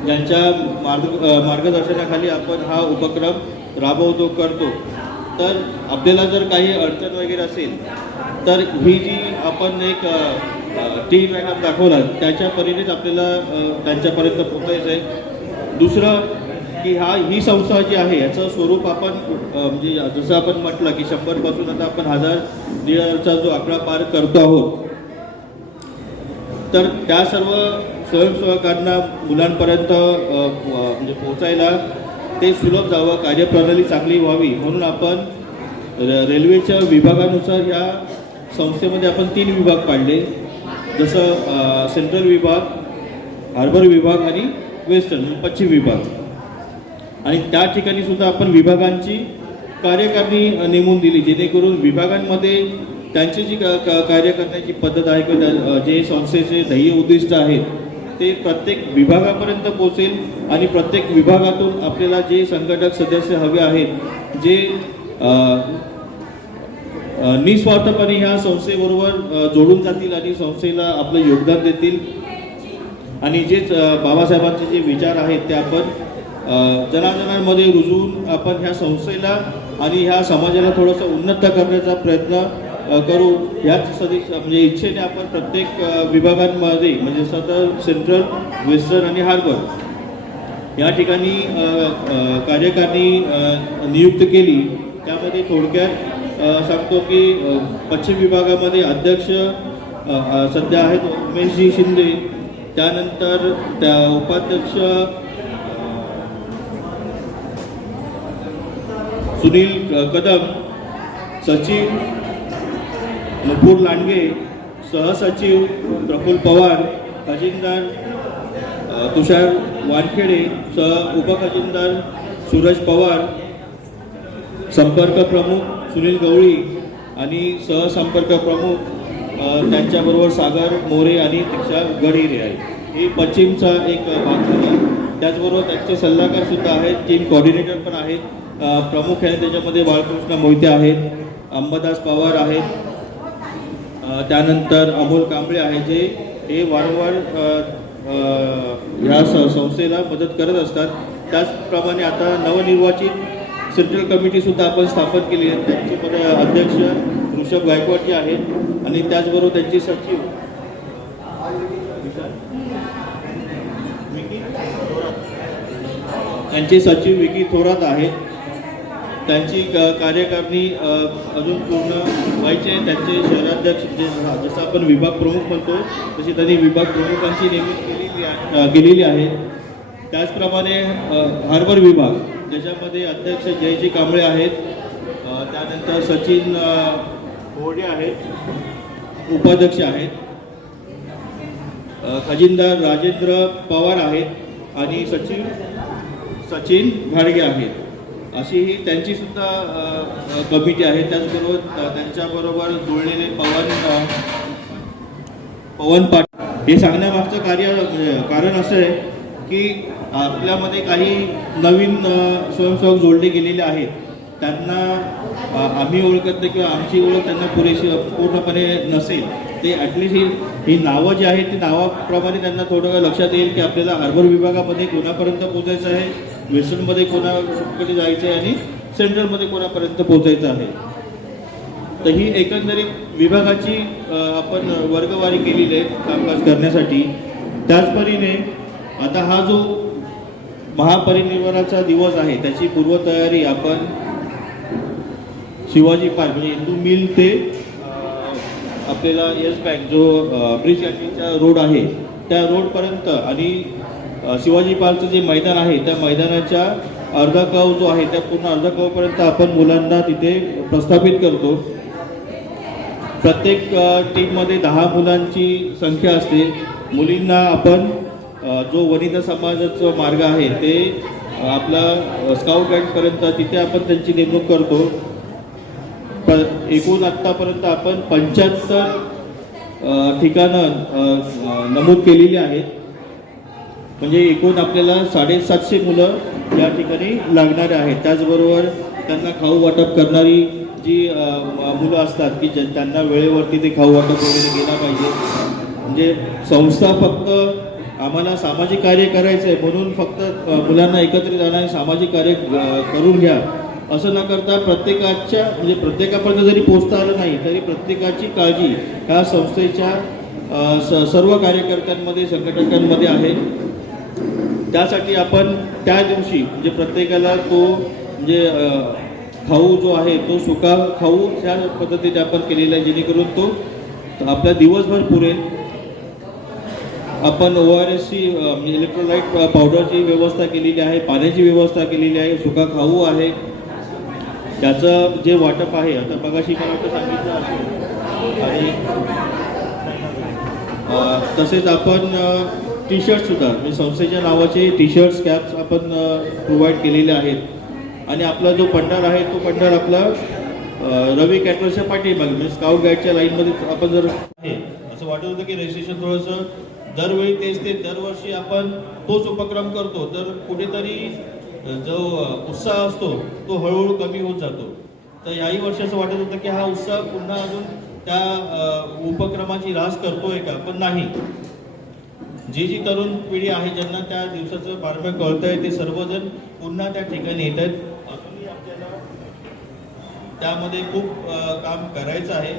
यांच्या मार्गदर्शनाखाली आपण हा उपक्रम राबवतो करतो. तर आपल्याला जर काही अडचण वगैरे असेल तर ही जी आपण एक टीम डायग्राम दाखवला त्याच्या परीनेच आपल्याला त्यांच्यापर्यंत पोहोचायचं आहे. दुसरं की ही संस्था जी आहे याचं स्वरूप आपण म्हणजे जसं आपण म्हटलं की 100 आता आपण 1000-1500चा जो आकडा पार करतो आहोत, तर त्या सर्व स्वयंसेवकांना मुलांपर्यंत म्हणजे पोहोचायला ते सुलभ जावं, कार्यप्रणाली चांगली व्हावी म्हणून आपण रेल्वेच्या विभागानुसार ह्या संस्थेमध्ये आपण 3 विभाग पाडले. जसं सेंट्रल विभाग, हार्बर विभाग आणि वेस्टर्न पश्चिम विभाग. आणि त्या ठिकाणी सुद्धा आपण विभागांची कार्यकारिणी नेमून दिली जेणेकरून विभागांमध्ये त्यांची जी कार्य करण्याची पद्धत आहे किंवा जे संस्थेचे ध्येय उद्दिष्ट आहेत ते प्रत्येक विभागापर्यंत पोहोचेल आणि प्रत्येक विभागातून आपल्याला जे संघटक सदस्य हवे आहेत जे निस्वार्थपणे ह्या संस्थेबरोबर जोडून जातील आणि संस्थेला आपलं योगदान देतील आणि जेच बाबासाहेबांचे जे विचार आहेत ते आपण जनाजनांमध्ये रुजवून आपण ह्या संस्थेला आणि ह्या समाजाला थोडंसं उन्नत करण्याचा प्रयत्न करू. ह्याच म्हणजे इच्छेने आपण प्रत्येक विभागांमध्ये म्हणजे सेंट्रल, वेस्टर्न आणि हार्बर या ठिकाणी कार्यकारिणी नियुक्त केली. त्यामध्ये थोडक्यात सांगतो की पश्चिम विभागामध्ये अध्यक्ष सध्या आहेत उमेशजी शिंदे, त्यानंतर त्या उपाध्यक्ष सुनील कदम, सचिव नुपूर लांडगे, सहसचिव प्रफुल्ल पवार, खजिनदार तुषार वानखेडे, उपखजिनदार सूरज पवार, संपर्क प्रमुख सुनील गवळी आणि सहसंपर्क प्रमुख त्यांच्याबरोबर सागर मोरे आणि दीक्षा गडहिरे आहे. ही पश्चिमचा एक भाग झाला. त्याचबरोबर त्यांचे सल्लागार सुद्धा आहेत, टीम कोऑर्डिनेटर पण आहेत. प्रामुख्याने त्याच्यामध्ये बाळकृष्ण मोहिते आहेत, अंबादास पवार आहेत, त्यानंतर अमोल कांबळे आहे जे हे वारंवार ह्या संस्थेला मदत करत असतात. त्याचप्रमाणे आता नवनिर्वाचित सेंट्रल कमिटीसुद्धा आपण स्थापन केली आहे. त्यांचे अध्यक्ष ऋषभ गायकवाड जे आहेत आणि त्याचबरोबर त्यांचे सचिव यांचे सचिव विकी थोरात आहेत. त्यांची कार्यकारिणी अजून पूर्ण व्हायची आहे. त्यांचे शहराध्यक्ष जसं आपण विभाग प्रमुख म्हणतो तशी त्यांनी विभाग प्रमुखांची नेमणूक केलेली आहे. त्याचप्रमाणे हार्बर विभाग ज्याच्यामध्ये अध्यक्ष जयजी कांबळे आहेत, त्यानंतर सचिन होडे आहेत, उपाध्यक्ष आहेत, खजिनदार राजेंद्र पवार आहेत आणि सचिव सचिन घाडगे आहेत. अशी ही त्यांची सुद्धा कमिटी आहे. त्याचबरोबर त्यांच्याबरोबर जुळलेले पवन पाटील. हे सांगण्यामागचं कारण असं आहे की आपल्यामध्ये काही नवीन स्वयंसेवक जोडले गेलेले आहेत. त्यांना आम्ही ओळखत नाही किंवा आमची ओळख त्यांना पुरेशी पूर्णपणे नसेल. ते ॲटलिस्ट ही नावं जी आहेत ती नावाप्रमाणे त्यांना थोडं लक्षात येईल की आपल्याला हार्बर विभागामध्ये कोणापर्यंत पोचायचं आहे, वेस्टर्नमध्ये कोणाकडे जायचं आहे आणि सेंट्रलमध्ये कोणापर्यंत पोचायचं आहे. तर ही एकंदरीत विभागाची आपण वर्गवारी केलेली आहे कामकाज करण्यासाठी. त्याचपरीने आता हा जो महापरिनिर्वाणाचा दिवस आहे त्याची पूर्वतयारी आपण शिवाजी पार्क म्हणजे हिंदू मिल ते आपल्याला येस बँक जो ब्रिज गॅलरीचा रोड आहे त्या रोडपर्यंत आणि शिवाजी पार्कचं जे मैदान आहे त्या मैदानाच्या अर्धा कव जो आहे त्या पूर्ण अर्धा कवपर्यंत आपण मुलांना तिथे प्रस्थापित करतो. प्रत्येक टीममध्ये 10 मुलांची संख्या असते. मुलींना आपण जो वनिता समाजाचा मार्ग आहे ते आपला स्काउट गाईडपर्यंत तिथे आपण त्यांची नेमणूक करतो. एकूण आत्तापर्यंत आपण 75 ठिकाणं नमूद केलेली आहेत. म्हणजे एकूण आपल्याला 750 मुलं या ठिकाणी लागणारे आहेत. त्याचबरोबर त्यांना खाऊ वाटप करणारी जी मुलं असतात की त्यांना वेळेवरती ते खाऊ वाटप वगैरे केला पाहिजे. म्हणजे संस्था फक्त आम्हाला सामाजिक कार्य करायचं आहे म्हणून फक्त मुलांना एकत्रित आणा सामाजिक कार्य करून घ्या असं न करता प्रत्येकापर्यंत जरी पोचता आलं नाही तरी प्रत्येकाची काळजी ह्या संस्थेच्या सर्व कार्यकर्त्यांमध्ये संघटकांमध्ये आहे. त्यासाठी आपण त्या दिवशी म्हणजे प्रत्येकाला तो म्हणजे खाऊ जो आहे तो सुका खाऊ ह्या पद्धतीने आपण केलेला आहे जेणेकरून तो आपला दिवसभर पुरेल. आपण ORSची म्हणजे इलेक्ट्रोलाइट पावडरची व्यवस्था केलेली आहे, पाण्याची व्यवस्था केलेली आहे, सुका खाऊ आहे. त्याचं जे वाटप आहे आता मगाशी मला वाटतं सांगितलं असेल. आणि तसेच आपण टी शर्टसुद्धा म्हणजे संस्थेच्या नावाचे टी शर्ट्स कॅप्स आपण प्रोव्हाइड केलेले आहेत. आणि आपला जो पंढर आहे तो पंढर आपला रवी कॅटरर्सच्या पाठीमागे म्हणजे स्काउट गाईडच्या लाईनमध्ये आपण जर आहे असं वाटत होतं की रजिस्ट्रेशन थोडंसं दरवेळी ते दरवर्षी आपण तोच उपक्रम करतो तर कुठेतरी जो उत्साह असतो तो हळूहळू कमी होत जातो. तर याही वर्षी असं वाटत होतं की हा उत्साह पुन्हा अजून त्या उपक्रमाची रास करतोय का, पण नाही. जी तरुण पिढी आहे ज्यांना त्या दिवसाचं बारमं कळतंय ते सर्वजण पुन्हा त्या ठिकाणी येत आहेत. अजूनही आपल्याला त्यामध्ये खूप काम करायचं आहे.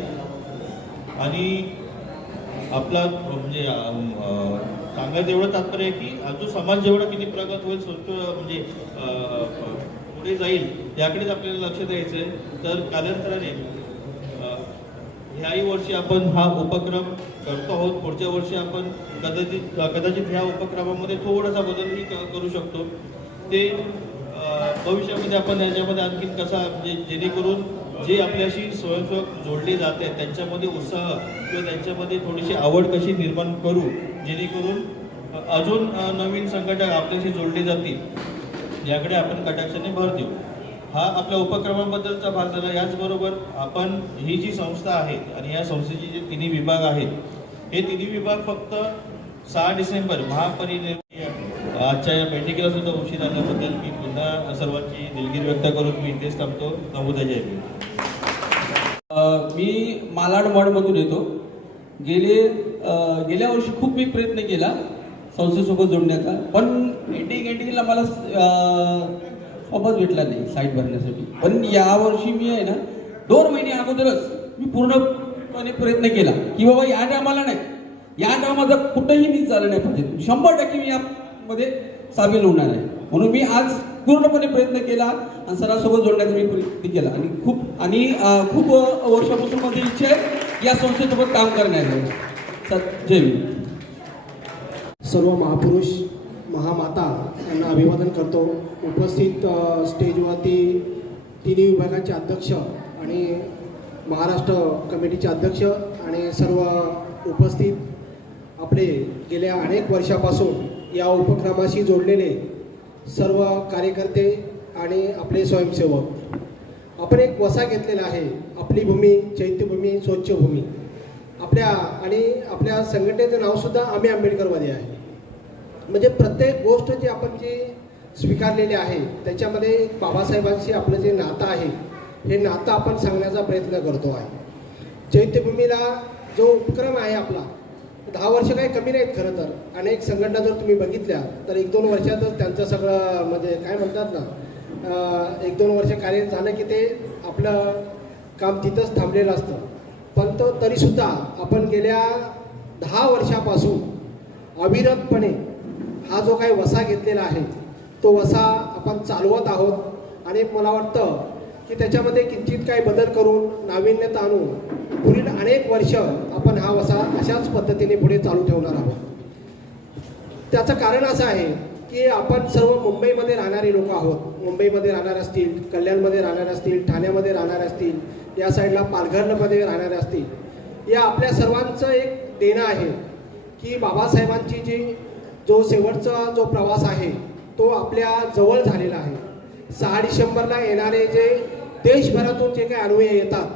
आणि आपला म्हणजे सांगायचं एवढं तात्पर्य आहे की जो समाज जेवढा किती प्रगत होईल म्हणजे पुढे जाईल याकडेच आपल्याला लक्ष द्यायचं आहे. तर कालांतराने ह्याही वर्षी आपण हा उपक्रम करतो आहोत. पुढच्या वर्षी आपण कदाचित ह्या उपक्रमामध्ये थोडासा बदलही करू शकतो. ते भविष्यामध्ये आपण याच्यामध्ये आणखी कसा म्हणजे जेणेकरून जे आपल्याशी स्वयंसेवक जोडले जाते त्यांच्यामध्ये उत्साह किंवा त्यांच्यामध्ये थोडीशी आवड कशी निर्माण करू जेणेकरून अजून नवीन संघटक आपल्याशी जोडले जातील याकडे आपण कटाक्षाने भर देऊ. हा आपल्या उपक्रमाबद्दलचा भाग झाला. याचबरोबर आपण ही जी संस्था आहे आणि या संस्थेचे जे 3 विभाग आहेत हे 3 विभाग फक्त 6 डिसेंबर महापरिनिर्वाण आजच्या या बैठकीला सुद्धा उशीर आल्याबद्दल मी पुन्हा सर्वांची दिलगिरी व्यक्त करून मी इथेच थांबतो. नमोदा जय भीम. मी मालाड मॉडमधून येतो. गेल्या वर्षी खूप मी प्रयत्न केला संस्थेसोबत जोडण्याचा, पण एंडिंगला मला सोबत भेटला नाही साईट भरण्यासाठी. पण यावर्षी मी आहे ना 2 महिने अगोदरच मी पूर्णपणे प्रयत्न केला की बाबा या टायमाला नाही, या टायमाला कुठंही मी झालं नाही पाहिजे, 100% मी यामध्ये सामील होणार आहे. म्हणून मी आज पूर्णपणे प्रयत्न केला आणि सरांसोबत जोडण्याचा मी प्रयत्न केला आणि खूप वर्षापासून माझी इच्छा आहे या संस्थेसोबत काम करण्याचं. जय भीम. सर्व महापुरुष महामाता यांना अभिवादन करतो. उपस्थित स्टेजवरती तिन्ही विभागाचे अध्यक्ष आणि महाराष्ट्र कमिटीचे अध्यक्ष आणि सर्व उपस्थित आपले गेल्या अनेक वर्षापासून या उपक्रमाशी जोडलेले सर्व कार्यकर्ते आणि आपले स्वयंसेवक. आपण एक वसा घेतलेला आहे, आपली भूमी चैत्यभूमी स्वच्छभूमी. आपल्या संघटनेचं नावसुद्धा आम्ही आंबेडकरवादी आहे. म्हणजे प्रत्येक गोष्ट जी आपण स्वीकारलेली आहे त्याच्यामध्ये बाबासाहेबांशी आपलं जे नातं आहे हे नातं आपण सांगण्याचा प्रयत्न करतो आहे. चैत्यभूमीला जो उपक्रम आहे आपला 10 वर्ष काही कमी नाहीत खरं तर. अनेक संघटना जर तुम्ही बघितल्या तर 1-2 वर्षातच त्यांचं सगळं म्हणजे काय म्हणतात ना 1-2 वर्ष कार्य झालं की ते आपलं काम तिथंच थांबलेलं असतं. पण तरीसुद्धा आपण गेल्या 10 वर्षापासून अविरतपणे हा जो काही वसा घेतलेला आहे तो वसा आपण चालवत आहोत आणि मला वाटतं की त्याच्यामध्ये किंचित काही बदल करून नाविन्यता आणून पुढील अनेक वर्ष आपण हा वसा अशाच पद्धतीने पुढे चालू ठेवणार आहोत. त्याचं कारण असं आहे की आपण सर्व मुंबईमध्ये राहणारे लोक आहोत. मुंबईमध्ये राहणारे असतील, कल्याणमध्ये राहणारे असतील, ठाण्यामध्ये राहणारे असतील, या साईडला पालघरमध्ये राहणारे असतील. या आपल्या सर्वांचं एक देणं आहे की बाबासाहेबांची जो शेवटचा जो प्रवास आहे तो आपल्या जवळ झालेला आहे. 6 डिसेंबरला येणारे जे देशभरातून जे काही अनुयायी येतात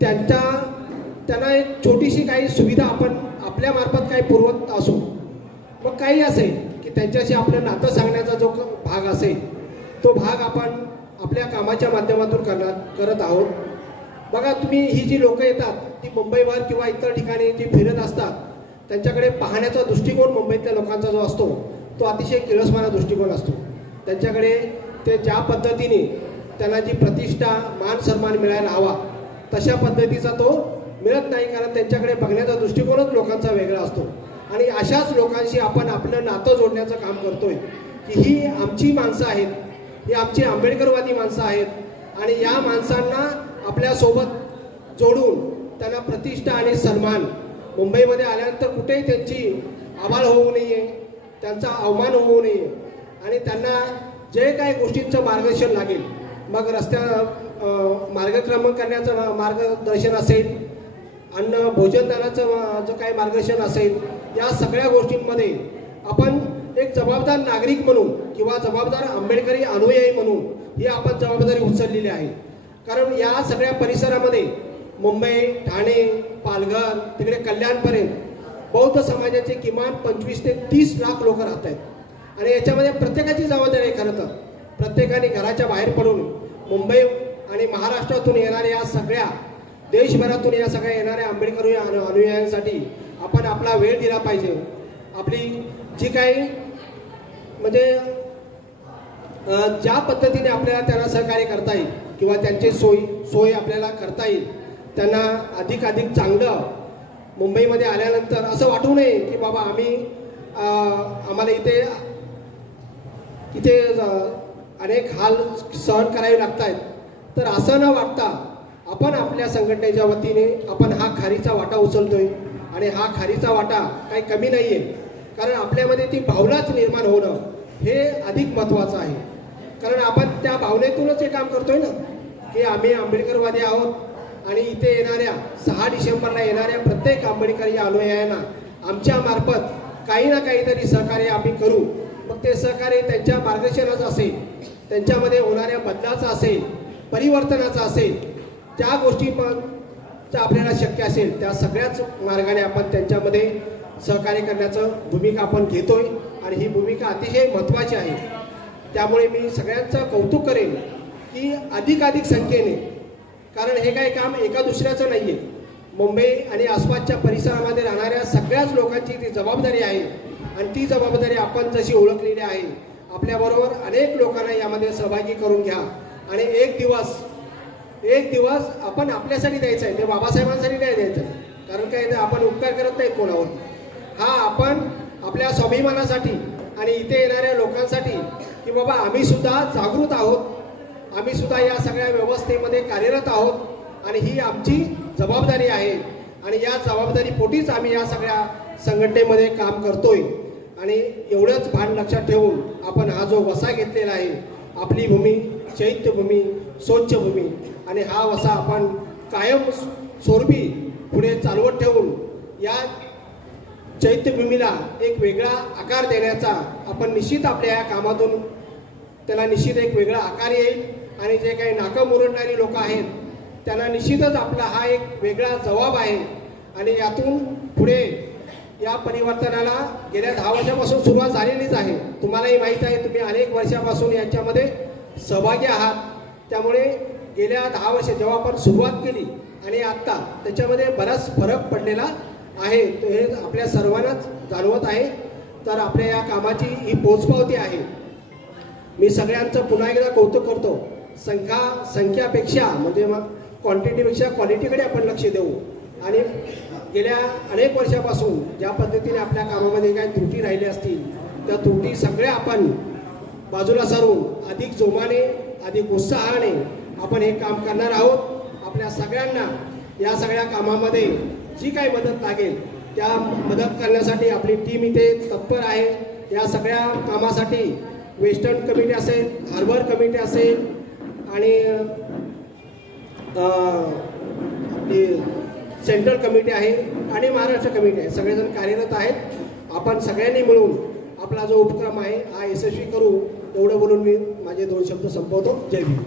त्यांना एक छोटीशी काही सुविधा आपण आपल्यामार्फत काही पुरवत असू. मग काही असेल की त्यांच्याशी आपलं नातं सांगण्याचा जो भाग असेल तो भाग आपण आपल्या कामाच्या माध्यमातून करत आहोत. बघा तुम्ही ही जी लोकं येतात ती मुंबईवर किंवा इतर ठिकाणी जी फिरत असतात त्यांच्याकडे पाहण्याचा दृष्टिकोन मुंबईतल्या लोकांचा जो असतो तो अतिशय किळसवाणा दृष्टिकोन असतो. त्यांच्याकडे ते ज्या पद्धतीने त्यांना जी प्रतिष्ठा मान सन्मान मिळायला हवा तशा पद्धतीचा तो मिळत नाही, कारण त्यांच्याकडे बघण्याचा दृष्टिकोनच लोकांचा वेगळा असतो. आणि अशाच लोकांशी आपण आपलं नातं जोडण्याचं काम करतोय की ही आमची माणसं आहेत, ही आमची आंबेडकरवादी माणसं आहेत आणि या माणसांना आपल्यासोबत जोडून त्यांना प्रतिष्ठा आणि सन्मान मुंबईमध्ये आल्यानंतर कुठेही त्यांची आबाळ होऊ नये, त्यांचा अवमान होऊ नये आणि त्यांना जे काही गोष्टींचं मार्गदर्शन लागेल, मग मार्गक्रमण करण्याचं मार्गदर्शन असेल, अन्न भोजनदानाचं जो काही मार्गदर्शन असेल, या सगळ्या गोष्टींमध्ये आपण एक जबाबदार नागरिक म्हणून किंवा जबाबदार आंबेडकरी अनुयायी म्हणून ही आपण जबाबदारी उचललेली आहे. कारण या सगळ्या परिसरामध्ये मुंबई, ठाणे, पालघर, तिकडे कल्याणपर्यंत बौद्ध समाजाचे किमान 25 ते 30 लाख लोक राहत आहेत आणि याच्यामध्ये प्रत्येकाची जबाबदारी आहे. खरं तर प्रत्येकाने घराच्या बाहेर पडून मुंबई आणि महाराष्ट्रातून येणाऱ्या या सगळ्या देशभरातून या सगळ्या येणाऱ्या आंबेडकरी अनुयायांसाठी आपण आपला वेळ दिला पाहिजे. आपली जी काही म्हणजे ज्या पद्धतीने आपल्याला त्यांना सहकार्य करता येईल किंवा त्यांची सोय आपल्याला करता येईल, त्यांना अधिक चांगलं मुंबईमध्ये आल्यानंतर असं वाटू नये की बाबा आम्हाला इथे अनेक हाल सहन करावे लागत आहेत. तर असं न वाटता आपण आपल्या संघटनेच्या वतीने आपण हा खारीचा वाटा उचलतोय आणि हा खारीचा वाटा काही कमी नाही आहे, कारण आपल्यामध्ये ती भावनाच निर्माण होणं हे अधिक महत्त्वाचं आहे. कारण आपण त्या भावनेतूनच हे काम करतोय ना की आम्ही आंबेडकरवादी आहोत आणि इथे येणाऱ्या 6 डिसेंबरला येणाऱ्या प्रत्येक आंबेडकरी अनुयायांना आमच्या मार्फत काही ना काहीतरी सहकार्य आम्ही करू. मग ते सहकार्य त्यांच्या मार्गदर्शनाचं असेल, त्यांच्यामध्ये होणाऱ्या बदलाचं असेल, परिवर्तनाचं असेल, त्या गोष्टी आपल्याला शक्य असेल त्या सगळ्याच मार्गाने आपण त्यांच्यामध्ये सहकार्य करण्याचं भूमिका आपण घेतोय आणि ही भूमिका अतिशय महत्त्वाची आहे. त्यामुळे मी सगळ्यांचं कौतुक करेन की अधिक संख्येने, कारण हे काही काम एका दुसऱ्याचं नाही आहे, मुंबई आणि आसपासच्या परिसरामध्ये राहणाऱ्या सगळ्याच लोकांची ती जबाबदारी आहे आणि ती जबाबदारी आपण जशी ओळखलेली आहे आपल्याबरोबर अनेक लोकांना यामध्ये सहभागी करून घ्या आणि एक दिवस आपण आपल्यासाठी द्यायचा आहे, ते बाबासाहेबांसाठी नाही द्यायचं. कारण काय आपण उपकार करत नाहीत कोणावर, हा आपण आपल्या स्वाभिमानासाठी आणि इथे येणाऱ्या लोकांसाठी की बाबा आम्ही सुद्धा जागृत आहोत, आम्ही सुद्धा या सगळ्या व्यवस्थेमध्ये कार्यरत आहोत आणि ही आमची जबाबदारी आहे आणि या जबाबदारीपोटीच आम्ही या सगळ्या संघटनेमध्ये काम करतोय. आणि एवढंच भान लक्षात ठेवून आपण हा जो वसा घेतलेला आहे, आपली भूमी चैत्यभूमी स्वच्छभूमी, आणि हा वसा आपण कायम स्वरूपी पुढे चालवत ठेवून या चैत्यभूमीला एक वेगळा आकार देण्याचा आपण निश्चित आपल्या या कामातून त्याला निश्चित एक वेगळा आकार येईल. आणि जे काही नाकं मुरडणारी लोक आहेत त्यांना निश्चितच आपला हा एक वेगळा जबाब आहे. आणि यातून पुढे या परिवर्तनाला गेल्या 10 वर्षापासून सुरुवात झालेलीच आहे. तुम्हालाही माहीत आहे, तुम्ही अनेक वर्षापासून याच्यामध्ये सहभागी आहात. त्यामुळे गेल्या 10 वर्ष जेव्हा आपण सुरुवात केली आणि आत्ता त्याच्यामध्ये बराच फरक पडलेला आहे, तो हे आपल्या सर्वांनाच जाणवत आहे. तर आपल्या या कामाची ही पोचपावती आहे. मी सगळ्यांचं पुन्हा एकदा कौतुक करतो. संख्यापेक्षा म्हणजे मग क्वांटिटीपेक्षा क्वालिटीकडे आपण लक्ष देऊ. आणि गेल्या अनेक वर्षापासून ज्या पद्धतीने आपल्या कामामध्ये काही त्रुटी राहिल्या असतील त्या त्रुटी सगळ्या आपण बाजूला सारून अधिक जोमाने अधिक उत्साहाने आपण हे काम करणार आहोत. आपल्या सगळ्यांना या सगळ्या कामामध्ये जी काही मदत लागेल त्या मदत करण्यासाठी आपली टीम इथे तत्पर आहे. या सगळ्या कामासाठी वेस्टर्न कमिटी असेल, हार्बर कमिटी असेल आणि सेंट्रल कमिटी आहे आणि महाराष्ट्र कमिटी आहे, सगळेजण कार्यरत आहेत. आपण सगळ्यांनी मिळून आपला जो उपक्रम आहे हा यशस्वी करू. एवढं बोलून मी माझे 2 शब्द संपवतो. जय भीम.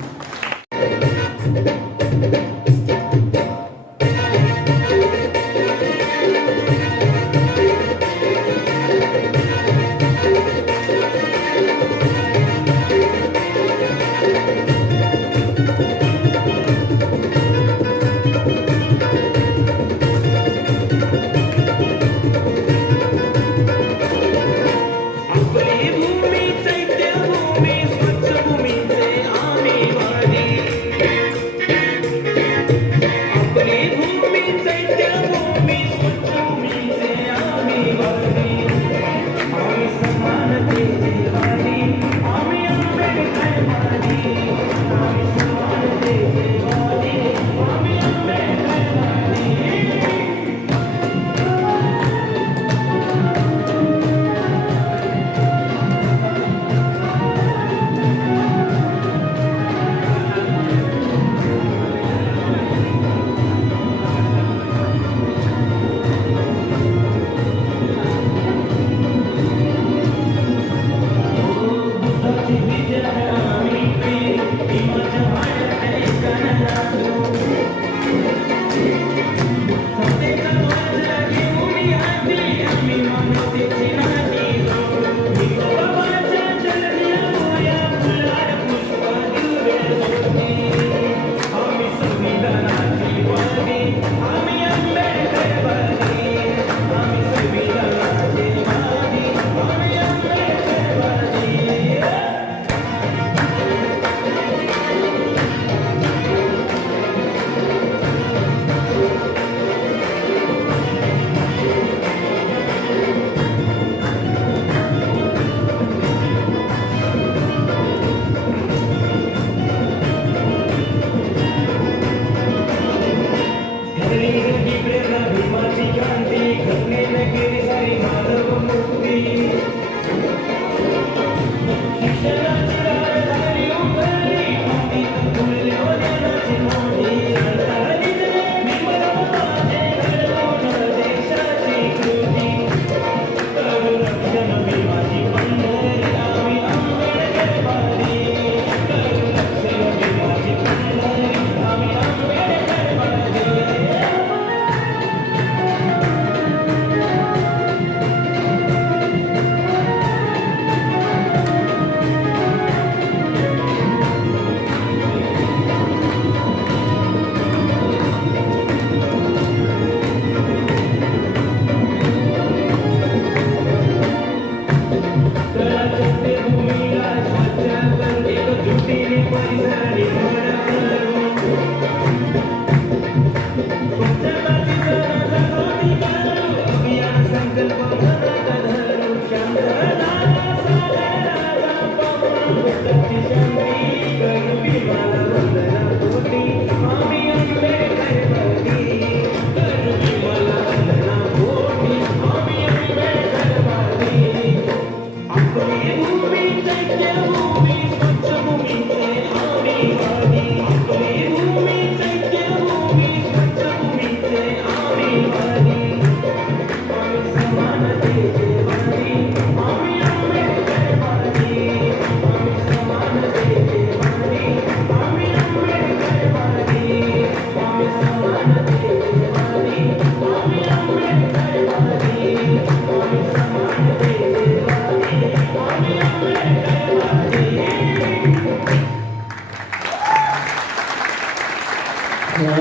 शांतता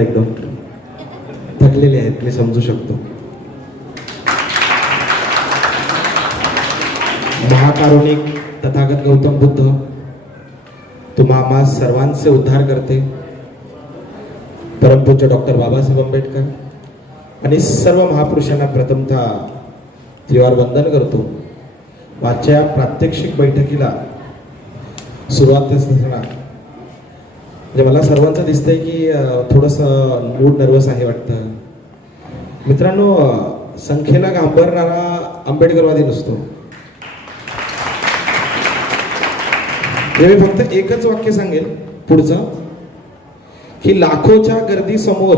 एकदम थकलेले आहेत, मी समजू शकतो. महाकारुणिक तथागत गौतम बुद्ध, तुम्हा आम्हा सर्वांचे उद्धार करते, परमपूज्य डॉक्टर बाबासाहेब आंबेडकर आणि सर्व महापुरुषांना प्रथमतः त्रिवार वंदन करतो. आजच्या प्रात्यक्षिक बैठकीला सुरुवात असताना म्हणजे मला सर्वांचं दिसतंय की थोडंसं मूड नर्वस आहे वाटतं. मित्रांनो, संख्येला घाबरणारा आंबेडकरवादी नसतो. मी फक्त एकच वाक्य सांगेल पुढचं, की लाखोच्या गर्दी समोर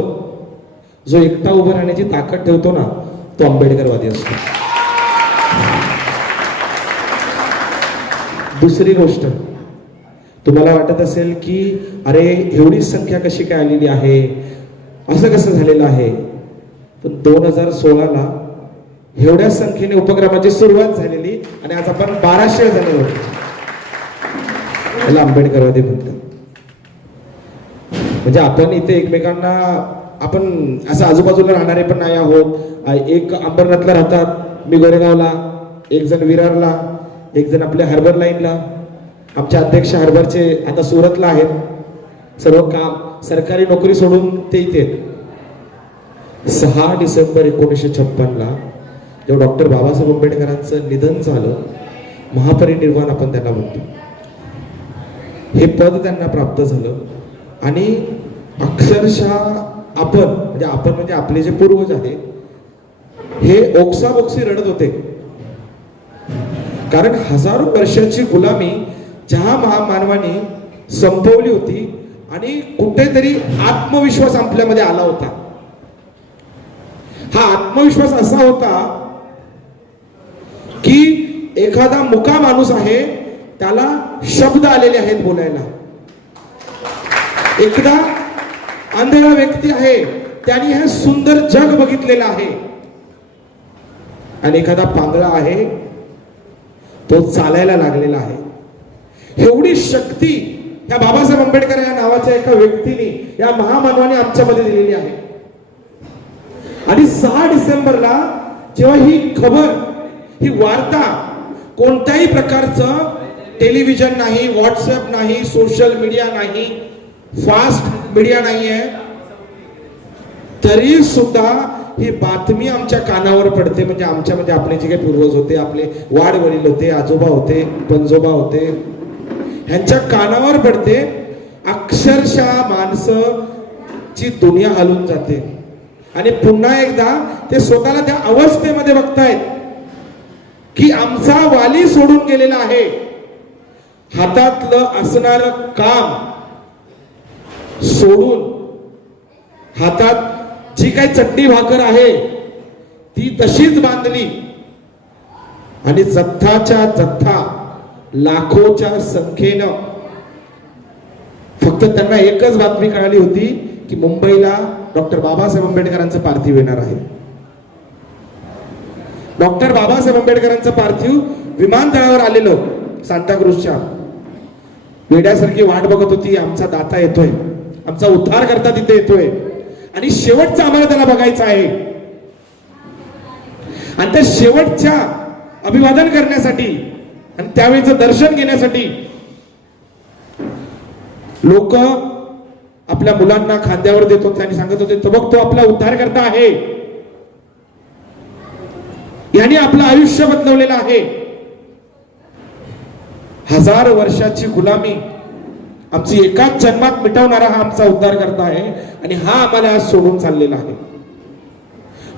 जो एकटा उभं राहण्याची ताकद ठेवतो ना, तो आंबेडकरवादी असतो. दुसरी गोष्ट, तुम्हाला वाटत असेल की अरे एवढी संख्या कशी काय आलेली आहे, असं कसं झालेलं आहे, पण 2016ला एवढ्या संख्येने उपक्रमाची सुरुवात झालेली आणि आज आपण 1200 जण आहोत. त्याला आंबेडकरवादी म्हणतात. म्हणजे आपण इथे एकमेकांना, आपण असं आजूबाजूला राहणारे पण नाही आहोत. एक अंबरनाथला राहतात, मी गोरेगावला, एक जण विरारला, एक जण आपल्या हार्बर लाईनला. आमचे अध्यक्ष हार्बरचे आता सुरतला आहेत. सर्व काम, सरकारी नोकरी सोडून ते इथे. 6 डिसेंबर 1956ला जेव्हा डॉक्टर बाबासाहेब आंबेडकरांचं निधन झालं, महापरिनिर्वाण आपण त्यांना म्हणतो, हे पद त्यांना प्राप्त झालं. आणि अक्षरशः आपण म्हणजे आपले जे पूर्वज आहेत, हे ओक्साबोक्सी रडत होते. कारण हजारो वर्षाची गुलामी ज्या महामानवाने संपवली होती आणि कुठेतरी आत्मविश्वास आपल्यामध्ये आला होता. हा आत्मविश्वास असा होता की एखादा मुका माणूस आहे, त्याला शब्द आलेले आहेत बोलायला. एकदा आंधळा व्यक्ती आहे, त्याने हे सुंदर जग बघितलेलं आहे. आणि एखादा पांगळा आहे, तो चालायला लागलेला आहे. एवढी शक्ती या बाबासाहेब आंबेडकर या नावाच्या एका व्यक्तीने, या महामानवाने आमच्यामध्ये दिलेली आहे. आणि 6 डिसेंबरला जेव्हा ही खबर, ही वार्ता, कोणत्याही प्रकारचं टेलिव्हिजन नाही, व्हॉट्सअप नाही, सोशल मीडिया नाही, फास्ट मीडिया नाहीये, तरी सुद्धा ही बातमी आमच्या कानावर पडते. म्हणजे आमच्यामध्ये आपले जे काही पूर्वज होते, आपले वाडवडील होते, आजोबा होते, पणजोबा होते, ह्यांच्या कानावर पडते. अक्षरशः माणसाची दुनिया हलून जाते. आणि पुन्हा एकदा ते स्वतःला त्या अवस्थेमध्ये बघतायत की आमचा वाली सोडून गेलेला आहे. हातातलं असणारं काम सोडून हातात जी काही चटणी भाकर आहे ती तशीच बांधली. आणि जथ्थाच्या जथ्था, लाखोच्या संख्येनं, फक्त त्यांना एकच बातमी कळाली होती की मुंबईला डॉक्टर बाबासाहेब आंबेडकरांचं पार्थिव येणार आहे. डॉक्टर बाबासाहेब आंबेडकरांचं पार्थिव विमानतळावर आलेलं, सांताक्रूजच्या. वेड्यासारखी वाट बघत होती, आमचा दाता येतोय, आमचा उद्धार करता तिथे येतोय, आणि शेवटचा आम्हाला त्याला बघायचं आहे. आणि त्या शेवटच्या अभिवादन करण्यासाठी आणि त्यावेळेचं दर्शन घेण्यासाठी लोक आपल्या मुलांना खांद्यावर देत होते आणि सांगत होते, तो बघ, तो आपला उद्धार करता आहे, याने आपलं आयुष्य बदलवलेलं आहे. 1000 वर्षाची गुलामी आमची एकाच जन्मात मिटवणारा हा आमचा उद्धार करता आहे. आणि हा आम्हाला आज सोडून चाललेला आहे.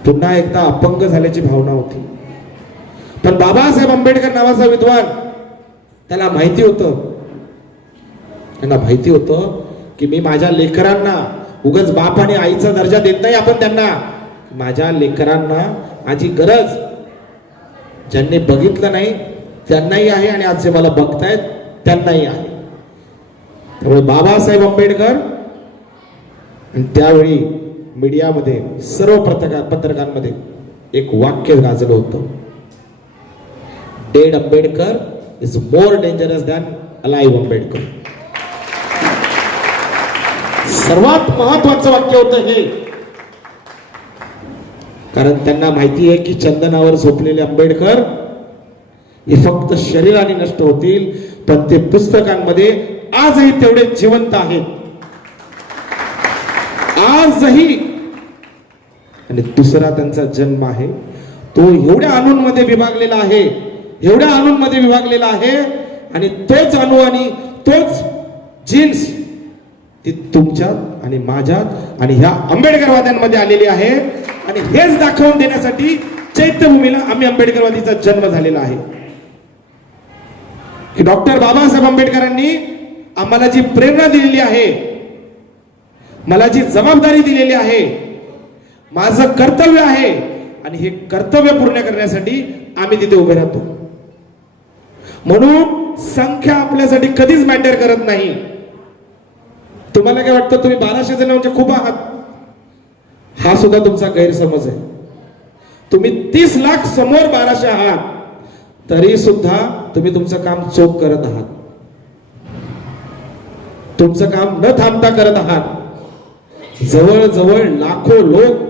पुन्हा एकदा अपंग झाल्याची भावना होती. पण बाबासाहेब आंबेडकर नावाचा विद्वान, त्यांना माहिती होतं की मी माझ्या लेकरांना उगाच बाप आणि आईचा दर्जा देत नाही आपण त्यांना. माझ्या लेकरांना माझी गरज ज्यांनी बघितलं नाही त्यांनाही आहे, आणि आज जे मला बघतायत त्यांनाही आहे. त्यामुळे बाबासाहेब आंबेडकर आणि त्यावेळी मीडियामध्ये सर्व पत्रकारांमध्ये एक वाक्य गाजलं होतं, dead Ambedkar is more dangerous than alive Ambedkar. सर्वात महत्वाचं वाक्य होतं हे, कारण त्यांना माहिती आहे की चंदनावर झोपलेले आंबेडकर हे फक्त शरीराने नष्ट होतील, पण ते पुस्तकांमध्ये आजही तेवढे जिवंत आहेत, आजही. आणि दुसरा त्यांचा जन्म आहे, तो एवढ्या अणूंमध्ये विभागलेला आहे, एवढ्या अणूंमध्ये विभागलेला आहे, आणि तोच अणू आणि तोच जीन्स ती तुमच्यात आणि माझ्यात आणि ह्या आंबेडकरवाद्यांमध्ये आलेली आहे. आणि हेच दाखवून देण्यासाठी चैत्यभूमीला आम्ही आंबेडकरवादीचा जन्म झालेला आहे की डॉक्टर बाबासाहेब आंबेडकरांनी आम्हाला जी प्रेरणा दिलेली आहे, मला जी जबाबदारी दिलेली आहे, माझं कर्तव्य आहे, आणि हे कर्तव्य पूर्ण करण्यासाठी आम्ही तिथे उभे राहतो. म्हणून संख्या आपल्यासाठी कधीच मॅटर करत नाही. तुम्हाला काय वाटतं तुम्ही 1200 जण म्हणजे खूप आहात, हा सुद्धा तुमचा गैरसमज आहे. तुम्ही 30 लाख समोर 1200 आहात तरी सुद्धा तुम्ही तुमचं काम चोख करत आहात, तुमचं काम न थांबता करत आहात. जवळजवळ लाखो लोक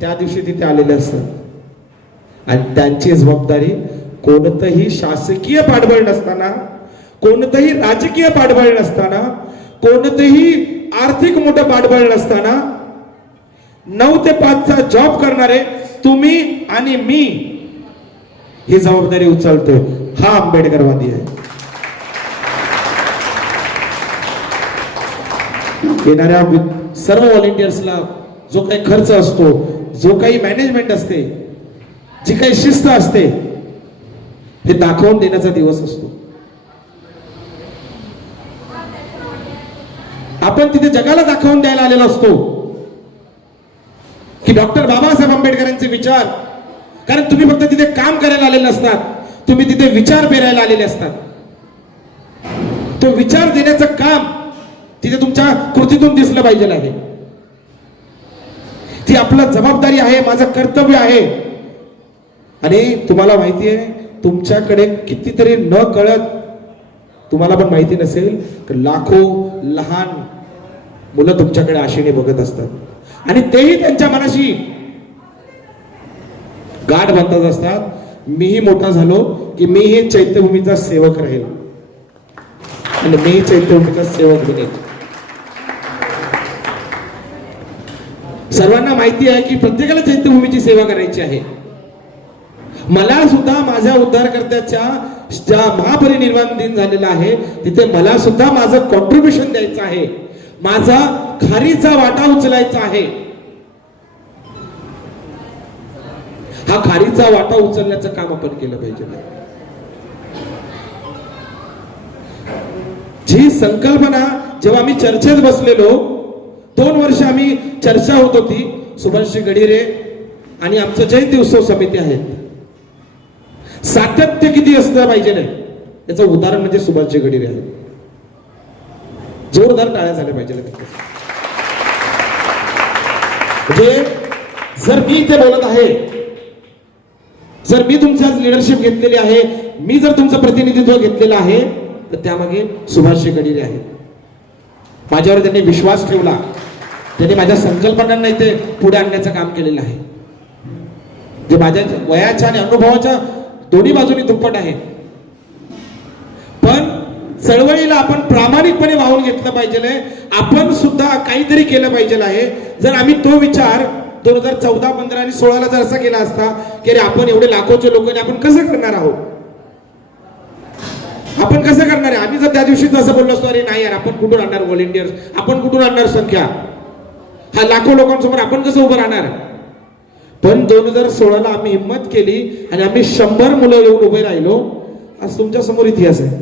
त्या दिवशी तिथे आलेले असतात आणि त्यांची जबाबदारी कोणतंही शासकीय पाठबळ नसताना, कोणतंही राजकीय पाठबळ नसताना, कोणतंही आर्थिक मोठं पाठबळ नसताना 9 ते 5 चा जॉब करणारे तुम्ही आणि मी ही जबाबदारी उचलतोय. हा आंबेडकरवादी आहे. येणाऱ्या सर्व व्हॉलेंटियर्सला जो काही खर्च असतो, जो काही मॅनेजमेंट असते, जी काही शिस्त असते, हे दाखवून देण्याचा दिवस असतो. आपण तिथे जगाला दाखवून द्यायला आलेलो असतो की डॉक्टर बाबासाहेब आंबेडकरांचे विचार, कारण तुम्ही फक्त तिथे काम करायला आलेले नसतात, तुम्ही तिथे विचार पेरायला आलेले असतात. तो विचार देण्याचं काम तिथे तुमच्या कृतीतून दिसलं पाहिजे आहे. ती आपलं जबाबदारी आहे, माझं कर्तव्य आहे. आणि तुम्हाला माहिती आहे, तुमच्याकडे कितीतरी न कळत, तुम्हाला पण माहिती नसेल तर लाखो लहान मुलं तुमच्याकडे आशेने बघत असतात आणि तेही त्यांच्या मनाशी गाठ बांधत असतात. मीही मोठा झालो की मी हे चैत्यभूमीचा सेवक राहील आणि मी चैत्यभूमीचा सेवक बनेल. सर्वांना माहिती आहे की प्रत्येकाला चैत्यभूमीची सेवा करायची आहे. मला सुद्धा माझ्या उद्धारकर्त्याच्या ज्या महापरिनिर्वाण दिन झालेला आहे तिथे मला सुद्धा माझं कॉन्ट्रीब्युशन द्यायचं आहे, माझा खारीचा वाटा उचलायचा आहे. हा खारीचा वाटा उचलण्याचं काम आपण केलं पाहिजे. जी संकल्पना जेव्हा आम्ही चर्चेत बसलेलो, 2 वर्ष आम्ही चर्चा होत होती, सुभाष गडिरे आणि आमचं जयंती उत्सव समिती आहे, सातत्य किती असलं पाहिजे नाही याचं उदाहरण म्हणजे सुभाष गडिरे आहे. जोरदार टाळ्या झाल्या पाहिजे. म्हणजे जर मी इथे बोलत आहे, जर मी तुमची आज लिडरशिप घेतलेली आहे, मी जर तुमचं प्रतिनिधित्व घेतलेलं आहे, तर त्यामागे सुभाष गडिरे आहे. माझ्यावर त्यांनी विश्वास ठेवला, त्यांनी माझ्या संकल्पनांना इथे पुढे आणण्याचं काम केलेलं आहे, जे माझ्या वयाच्या आणि अनुभवाच्या दोन्ही बाजूनी दुप्पट आहे. पण चळवळीला आपण प्रामाणिकपणे वाहून घेतलं पाहिजे, आपण सुद्धा काहीतरी केलं पाहिजे आहे. जर आम्ही तो विचार 2014, 15 आणि 16 जर असा केला असता की अरे आपण एवढे लाखोचे लोक आपण कसं करणार आहोत, आपण कसं करणार आहे, आम्ही जर त्या दिवशी असं बोललो असतो अरे नाही यार आपण कुठून आणणार व्हॉलेंटियर्स, आपण कुठून आणणार संख्या, हा लाखो लोकांसमोर आपण कसं उभं राहणार. पण 2016ला आम्ही हिंमत केली आणि आम्ही 100 मुलं येऊन उभे राहिलो. आज तुमच्या समोर इतिहास आहे.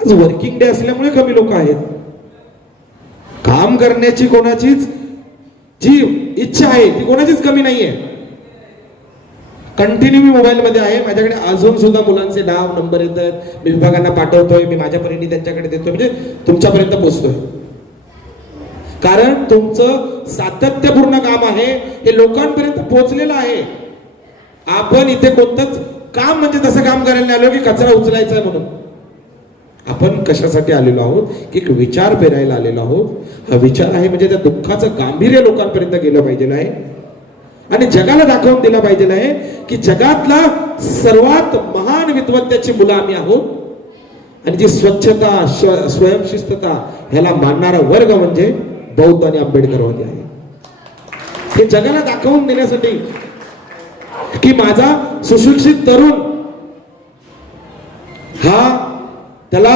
आज वर्किंग डे असल्यामुळे कमी लोक आहेत. काम करण्याची कोणाचीच जी इच्छा आहे ती कोणाचीच कमी नाहीये. कंटिन्यू मी मोबाईल मध्ये आहे, माझ्याकडे अजून सुद्धा मुलांचे नाव नंबर येतात, मी विभागांना पाठवतोय, मी माझ्या परीने त्यांच्याकडे देतोय, म्हणजे तुमच्यापर्यंत पोहोचतोय. कारण तुमचं सातत्यपूर्ण काम आहे, हे लोकांपर्यंत पोहोचलेलं आहे. आपण इथे कोणतंच काम म्हणजे तसं काम करायला नाही आलो की कचरा उचलायचा आहे म्हणून. आपण कशासाठी आलेलो आहोत की एक विचार पेरायला आलेलो आहोत. हा विचार आहे म्हणजे त्या दुःखाचं गांभीर्य लोकांपर्यंत गेलं पाहिजे आहे आणि जगाला दाखवून दिलं पाहिजे आहे की जगातला सर्वात महान विद्वत्तेची मुलं आम्ही आहोत आणि जी स्वच्छता स्वयंशिस्तता ह्याला मानणारा वर्ग म्हणजे बौद्ध आणि आंबेडकरवादी आहे. हे जगाला दाखवून देण्यासाठी की माझा सुशिक्षित तरुण हा त्याला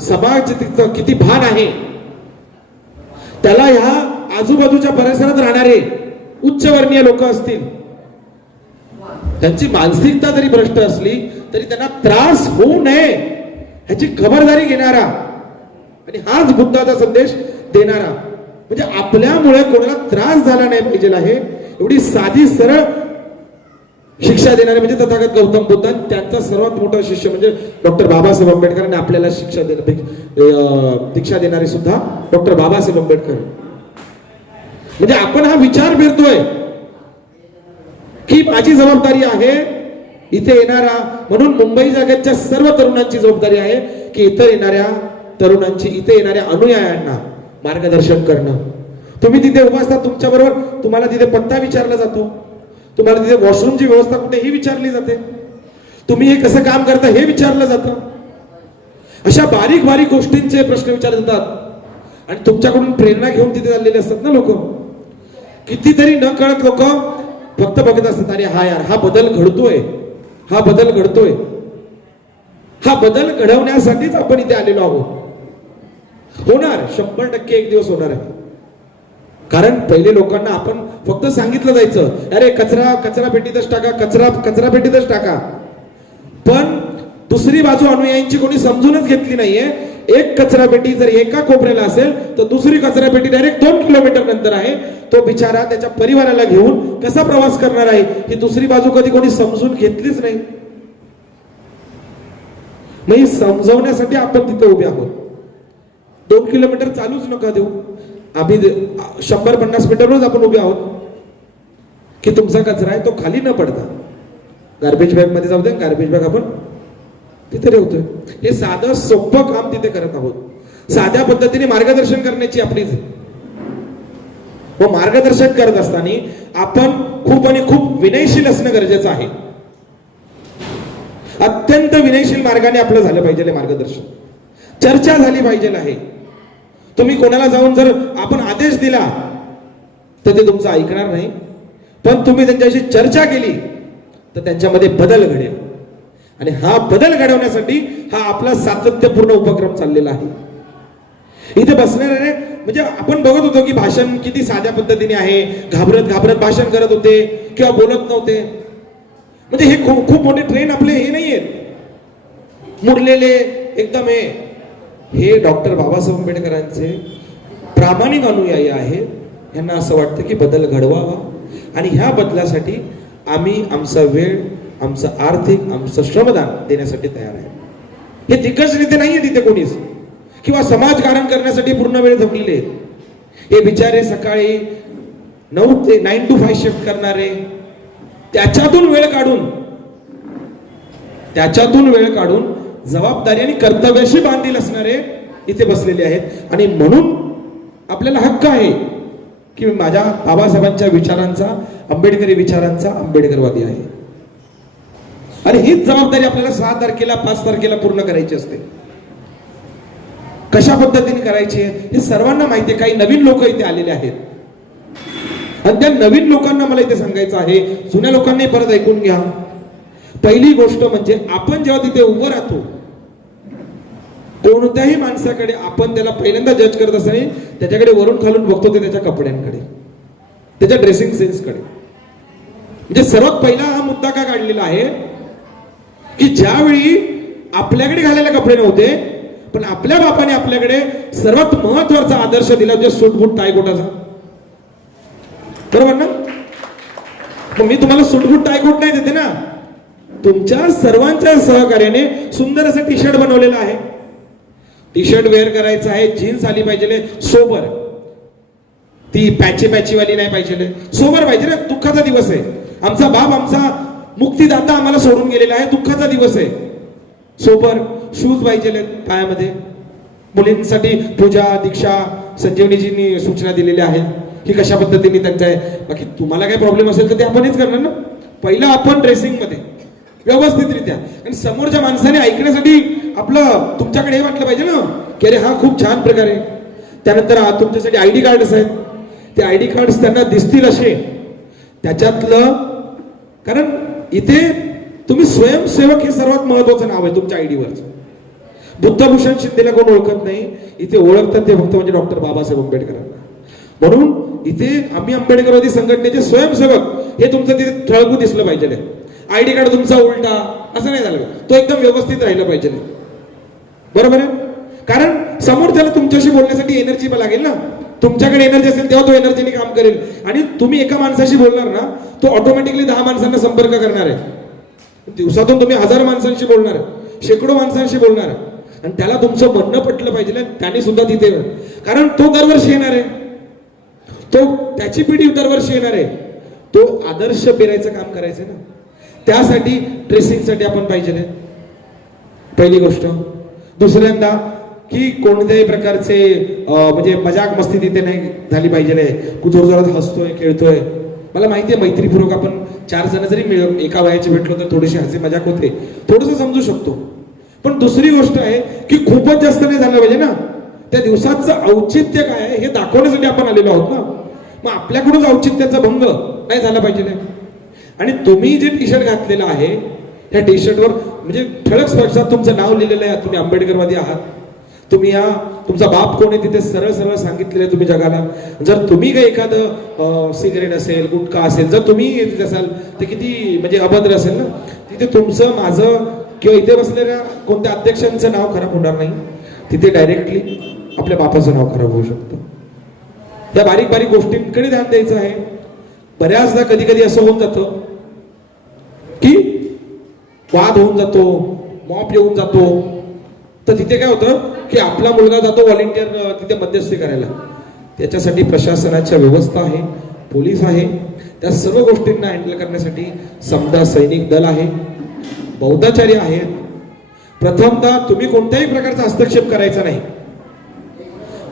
समाज किती भान आहे, त्याला ह्या आजूबाजूच्या परिसरात राहणारे उच्चवर्णीय लोक असतील, त्यांची मानसिकता जरी भ्रष्ट असली तरी त्यांना त्रास होऊ नये ह्याची खबरदारी घेणारा आणि हाच बुद्धाचा संदेश देणारा, म्हणजे आपल्यामुळे कोणाला त्रास झाला नाही पाहिजे आहे एवढी साधी सरळ शिक्षा देणारे म्हणजे तथागत गौतम बुद्ध. त्यांचा सर्वात मोठा शिष्य म्हणजे डॉक्टर बाबासाहेब आंबेडकर आणि आपल्याला दीक्षा देणारे सुद्धा डॉक्टर बाबासाहेब आंबेडकर. म्हणजे आपण हा विचार पेरतोय की माझी जबाबदारी आहे इथे येणारा, म्हणून मुंबई जागेच्या सर्व तरुणांची जबाबदारी आहे की इथे येणाऱ्या तरुणांची, इथे येणाऱ्या अनुयायांना मार्गदर्शन करणं. तुम्ही तिथे उभा असता, तुमच्या बरोबर तुम्हाला तिथे पत्ता विचारला जातो, तुम्हाला तिथे वॉशरूमची व्यवस्था कुठे ही विचारली जाते, तुम्ही हे कसं काम करता हे विचारलं जातं. अशा बारीक बारीक गोष्टींचे प्रश्न विचारले जातात आणि तुमच्याकडून प्रेरणा घेऊन तिथे चाललेले असतात ना लोक. कितीतरी न कळत लोक फक्त बघत असतात, अरे हा यार हा बदल घडतोय, हा बदल घडतोय. हा बदल घडवण्यासाठीच आपण इथे आलेलो आहोत. होणार 100% एक दिवस होणार आहे. कारण पहिले लोकांना आपण फक्त सांगितलं जायचं, अरे कचरा कचरा पेटीतच टाका, कचरा कचरा पेटीतच टाका. पण दुसरी बाजू अनुयायींची कोणी समजूनच घेतली नाहीये. एक कचरा पेटी जर एका कोपऱ्याला असेल तर दुसरी कचरा पेटी डायरेक्ट 2 किलोमीटर नंतर आहे. तो बिचारा त्याच्या परिवाराला घेऊन कसा प्रवास करणार आहे ही दुसरी बाजू कधी कोणी समजून घेतलीच नाही. मग समजवण्यासाठी आपण तिथे उभे आहोत. 2 किलोमीटर चालूच नका देऊ, आम्ही 100-50 मीटरवरच आपण उभे आहोत की तुमचा कचरा आहे तो खाली न पडता गार्बेज बॅग मध्ये जाऊ दे, गार्बेज बॅग आपण तिथे ठेवतोय. हे साधं सोपं काम तिथे करत आहोत. साध्या पद्धतीने मार्गदर्शन करण्याची आपलीच, व मार्गदर्शन करत असताना आपण खूप आणि खूप विनयशील असणं गरजेचं आहे. अत्यंत विनयशील मार्गाने आपलं झालं पाहिजे मार्गदर्शन. चर्चा झाली पाहिजे आहे. तुम्ही कोणाला जाऊन जर आपण आदेश दिला तर ते तुमचं ऐकणार नाही, पण तुम्ही त्यांच्याशी चर्चा केली तर त्यांच्यामध्ये बदल घडेल. आणि हा बदल घडवण्यासाठी हा आपला सातत्यपूर्ण उपक्रम चाललेला आहे. इथे बसणारे म्हणजे आपण बघत होतो की भाषण किती साध्या पद्धतीने आहे, घाबरत घाबरत भाषण करत होते किंवा बोलत नव्हते. म्हणजे हे खूप मोठे ट्रेन आपले हे नाहीये मुरलेले एकदम. हे डॉक्टर बाबासाहेब आंबेडकरांचे प्रामाणिक अनुयायी आहेत. यांना असं वाटतं की बदल घडवावा आणि ह्या बदलासाठी आम्ही आमचा वेळ, आमचं आर्थिक, आमचं श्रमदान देण्यासाठी तयार आहे. हे दिग्गज नेते नाहीये तिथे कोणीच, किंवा समाजकारण करण्यासाठी पूर्ण वेळ झोपलेले आहेत. हे बिचारे सकाळी 9 ते 9 to 5 शिफ्ट करणारे, त्याच्यातून वेळ काढून जबाबदारी आणि कर्तव्याशी बांधील असणारे इथे बसलेले आहेत. आणि म्हणून आपल्याला हक्क आहे की माझ्या बाबासाहेबांच्या विचारांचा, आंबेडकरी विचारांचा आंबेडकरवादी आहे. आणि हीच जबाबदारी आपल्याला 6 तारखेला 5 तारखेला पूर्ण करायची असते. कशा पद्धतीने करायची हे सर्वांना माहिती आहे. काही नवीन लोक इथे आलेले आहेत आणि त्या नवीन लोकांना मला इथे सांगायचं आहे, जुन्या लोकांनी परत ऐकून घ्या. पहिली गोष्ट म्हणजे आपण जेव्हा तिथे उभं राहतो कोणत्याही माणसाकडे आपण त्याला पहिल्यांदा जज करत असताना त्याच्याकडे वरून खालून बघतो ते त्याच्या कपड्यांकडे, त्याच्या ड्रेसिंग सेन्सकडे. म्हणजे सर्वात पहिला हा मुद्दा का काढलेला आहे की ज्यावेळी आपल्याकडे घालायला कपडे नव्हते पण आपल्या बापाने आपल्याकडे सर्वात महत्वाचा आदर्श दिला म्हणजे सूटबूट टायकोटाचा. बरोबर ना? मग मी तुम्हाला सूटबूट टायकोट नाही देते ना, तुमच्या सर्वांच्या सहकार्याने सुंदर असं टी शर्ट बनवलेलं आहे. टी शर्ट वेअर करायचं आहे, जीन्स आली पाहिजे सोबर, ती पॅचीवाली नाही पाहिजे, सोबर पाहिजे ना. दुःखाचा दिवस आहे, आमचा बाप आमचा मुक्तीदाता आम्हाला सोडून गेलेला आहे, दुःखाचा दिवस आहे. सोबर शूज पाहिजे पायामध्ये. मुलींसाठी पूजा दीक्षा संजीवनीजींनी सूचना दिलेल्या आहेत की कशा पद्धतीने त्यांचं आहे. बाकी तुम्हाला काही प्रॉब्लेम असेल तर ते आपणच करणार ना. पहिला आपण ड्रेसिंगमध्ये व्यवस्थितरित्या, आणि समोरच्या माणसाने ऐकण्यासाठी आपलं तुमच्याकडे हे वाटलं पाहिजे ना की अरे हा खूप छान प्रकारे. त्यानंतर तुमच्यासाठी ID कार्ड्स आहेत, ते ID कार्ड्स त्यांना दिसतील असे त्याच्यातलं, कारण इथे तुम्ही स्वयंसेवक हे सर्वात महत्वाचं नाव आहे तुमच्या ID वरचं. बुद्धभूषण शिंदेला कोण ओळखत नाही, इथे ओळखतात ते फक्त म्हणजे डॉक्टर बाबासाहेब आंबेडकरांना. म्हणून इथे आम्ही आंबेडकरवादी संघटनेचे स्वयंसेवक हे तुमचं तिथे ठळकू दिसलं पाहिजे. ID कार्ड तुमचा उलटा असं नाही झालं, तो एकदम व्यवस्थित राहिला पाहिजे. बरोबर आहे, कारण समोरच्याला तुमच्याशी बोलण्यासाठी एनर्जी पण लागेल ना. तुमच्याकडे एनर्जी असेल तेव्हा तो एनर्जीने काम करेल. आणि तुम्ही एका माणसाशी बोलणार ना, तो ऑटोमॅटिकली 10 माणसांना संपर्क करणार आहे. दिवसातून तुम्ही 1000 माणसांशी बोलणार आहे, शेकडो माणसांशी बोलणार आहे, आणि त्याला तुमचं म्हणणं पटलं पाहिजे. त्याने सुद्धा तिथे, कारण तो दरवर्षी येणार आहे, तो त्याची पिढी दरवर्षी येणार आहे, तो आदर्श पेरायचं काम करायचं ना. त्यासाठी ड्रेसिंगसाठी आपण पाहिजे पहिली गोष्ट. दुसऱ्यांदा की कोणत्याही प्रकारचे म्हणजे मजाक मस्ती तिथे नाही झाली पाहिजे. जोरजोरात हसतोय खेळतोय, मला माहिती आहे मैत्रीपूर्वक आपण 4 जण जरी एका वयाचे भेटलो तर थोडीशी हसी मजाक होते, थोडंसं समजू शकतो. पण दुसरी गोष्ट आहे की खूपच जास्त नाही झालं पाहिजे ना. त्या दिवसाचं औचित्य काय आहे हे दाखवण्यासाठी आपण आलेलो आहोत ना. मग आपल्याकडूनच औचित्याचा भंग नाही झाला पाहिजे. आणि तुम्ही जे टी-शर्ट घातलेलं आहे त्या टी-शर्टवर म्हणजे ठळक स्पष्टात तुमचं नाव लिहिलेलं आहे, तुम्ही आंबेडकरवादी आहात. तुम्ही तुमचा बाप कोण आहे तिथे सरळ सरळ सांगितलेलं आहे तुम्ही जगाला. जर तुम्ही काही एखादं सिगरेट असेल गुटखा असेल जर तुम्ही तिथे असाल तर किती म्हणजे अभद्र असेल ना. तिथे तुमचं माझं किंवा इथे बसलेल्या कोणत्या अध्यक्षांचं नाव खराब होणार नाही, तिथे डायरेक्टली आपल्या बापाचं नाव खराब होऊ शकतं. या बारीक बारीक गोष्टींकडे ध्यान द्यायचं आहे. बऱ्याचदा कधी कधी असं होऊन जातं की वाद होऊन जातो, मॉब येऊन जातो, तर तिथे काय होतं की आपला मुलगा जातो व्हॉलेंटियर तिथे मध्यस्थी करायला. त्याच्यासाठी प्रशासनाच्या व्यवस्था आहे, पोलीस आहे, त्या सर्व गोष्टींना हँडल करण्यासाठी समजा सैनिक दल आहे, बौद्धाचार्य आहेत. प्रथमतः तुम्ही कोणत्याही प्रकारचा हस्तक्षेप करायचा नाही.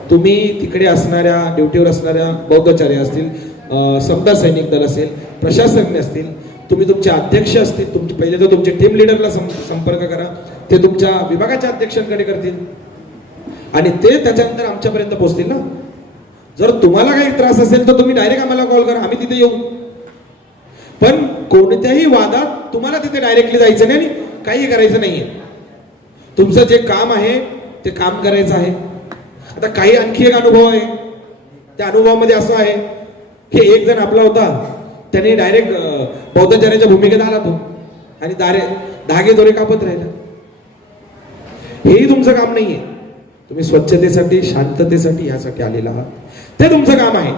तुम्ही तिकडे असणाऱ्या ड्युटीवर असणाऱ्या बौद्धाचार्य असतील, समजा सैनिक दल असेल, प्रशासक असतील, तुम्ही तुमचे अध्यक्ष असतील, तुमचे पहिले तर तुमचे टीम लिडरला संपर्क करा, ते तुमच्या विभागाच्या अध्यक्षांकडे करतील आणि ते त्याच्यानंतर आमच्यापर्यंत पोहोचतील ना. जर तुम्हाला काही त्रास असेल तर तुम्ही डायरेक्ट आम्हाला कॉल करा, आम्ही तिथे येऊ. पण कोणत्याही वादात तुम्हाला तिथे डायरेक्टली जायचं नाही आणि काही करायचं नाहीये. तुमचं जे काम आहे ते काम करायचं आहे. आता काही आणखी एक अनुभव आहे, त्या अनुभवामध्ये असं आहे की एक जण आपला होता, त्याने डायरेक्ट बौद्धाचार्याच्या भूमिकेत आला तो आणि धागे दोरे कापत राहिला. हेही तुमचं काम नाहीये. तुम्ही स्वच्छतेसाठी शांततेसाठी यासाठी आलेला आहात, ते तुमचं काम आहे.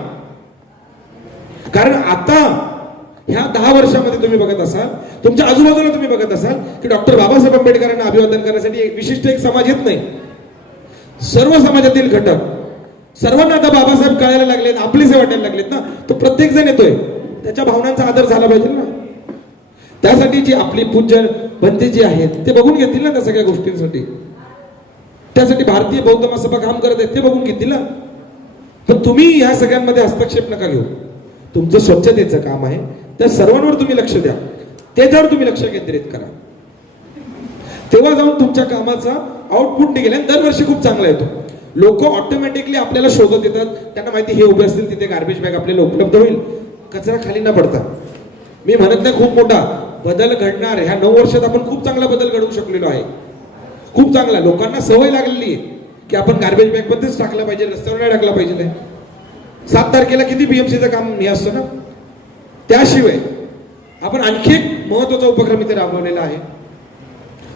कारण आता ह्या 10 वर्षामध्ये तुम्ही बघत असाल, तुमच्या आजूबाजूला तुम्ही बघत असाल की डॉक्टर बाबासाहेब आंबेडकरांना अभिवादन करण्यासाठी एक विशिष्ट एक समाज येत नाही. सर्व समाजातील घटक सर्वांना आता बाबासाहेब कळायला लागलेत, आपलेसे वाटायला लागलेत ना. तो प्रत्येक जण येतोय, त्याच्या भावनांचा आदर झाला पाहिजे ना. त्यासाठी जी आपली पूज्य बंधे जी आहेत ते बघून घेतील ना त्या सगळ्या गोष्टींसाठी. त्यासाठी भारतीय बौद्ध महासभा काम करत आहेत, ते बघून घेतील ना. तर तुम्ही ह्या सगळ्यांमध्ये हस्तक्षेप नका घेऊ. तुमचं स्वच्छतेचं काम आहे, त्या सर्वांवर तुम्ही लक्ष द्या, त्याच्यावर तुम्ही लक्ष केंद्रित करा. तेव्हा जाऊन तुमच्या कामाचा आउटपुट निघेल. दरवर्षी खूप चांगला येतो. लोक ऑटोमॅटिकली आपल्याला शोधत येतात, त्यांना माहिती हे उभे असतील तिथे गार्बेज बॅग आपल्याला उपलब्ध होईल, कचरा खाली न पडता. मी म्हणत नाही खूप मोठा बदल घडणार, ह्या 9 वर्षात आपण खूप चांगला बदल घडवू शकलेलो आहे. खूप चांगला, लोकांना सवय लागलेली आहे की आपण गार्बेज बॅग मध्येच टाकला पाहिजे, रस्त्यावर नाही टाकला पाहिजे. 7 तारखेला किती BMCचं काम हे असतं ना. त्याशिवाय आपण आणखी एक महत्वाचा उपक्रम इथे राबवलेला आहे,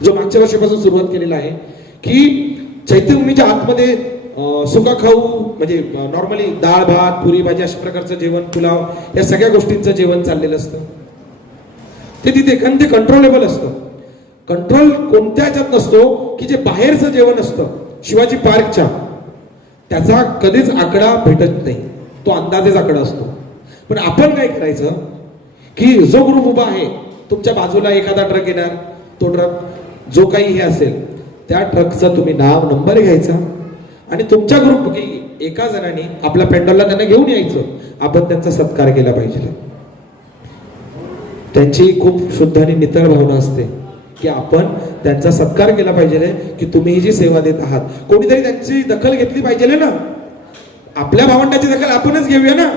जो मागच्या वर्षापासून सुरुवात केलेला आहे की चैत्यभूमीच्या आतमध्ये सुका खाऊ म्हणजे नॉर्मली डाळ भात पुरी भाजी अशा प्रकारचं जेवण, पुलाव या सगळ्या गोष्टींचं जेवण चाललेलं असतं. ते तिथे कारण ते कंट्रोलेबल असतं. कंट्रोल कोणत्या ह्याच्यात नसतो की जे बाहेरचं जेवण असतं शिवाजी पार्कच्या, त्याचा कधीच आकडा भेटत नाही. तो अंदाजेच आकडा असतो. पण आपण काय करायचं की जो ग्रुप उभा आहे तुमच्या बाजूला एखादा ट्रक येणार, तो ट्रक जो काही हे असेल त्या ट्रकचं तुम्ही नाव नंबर घ्यायचा आणि तुमच्या ग्रुप की एका जणांनी आपल्या पेंडॉलला त्यांना घेऊन यायचं. आपण त्यांचा सत्कार केला पाहिजे. त्यांची खूप शुद्ध आणि नितळ भावना असते की आपण त्यांचा सत्कार केला पाहिजे की तुम्ही ही जी सेवा देत आहात. कोणीतरी त्यांची दखल घेतली पाहिजे ना. आपल्या भावंडाची दखल आपणच घेऊया ना.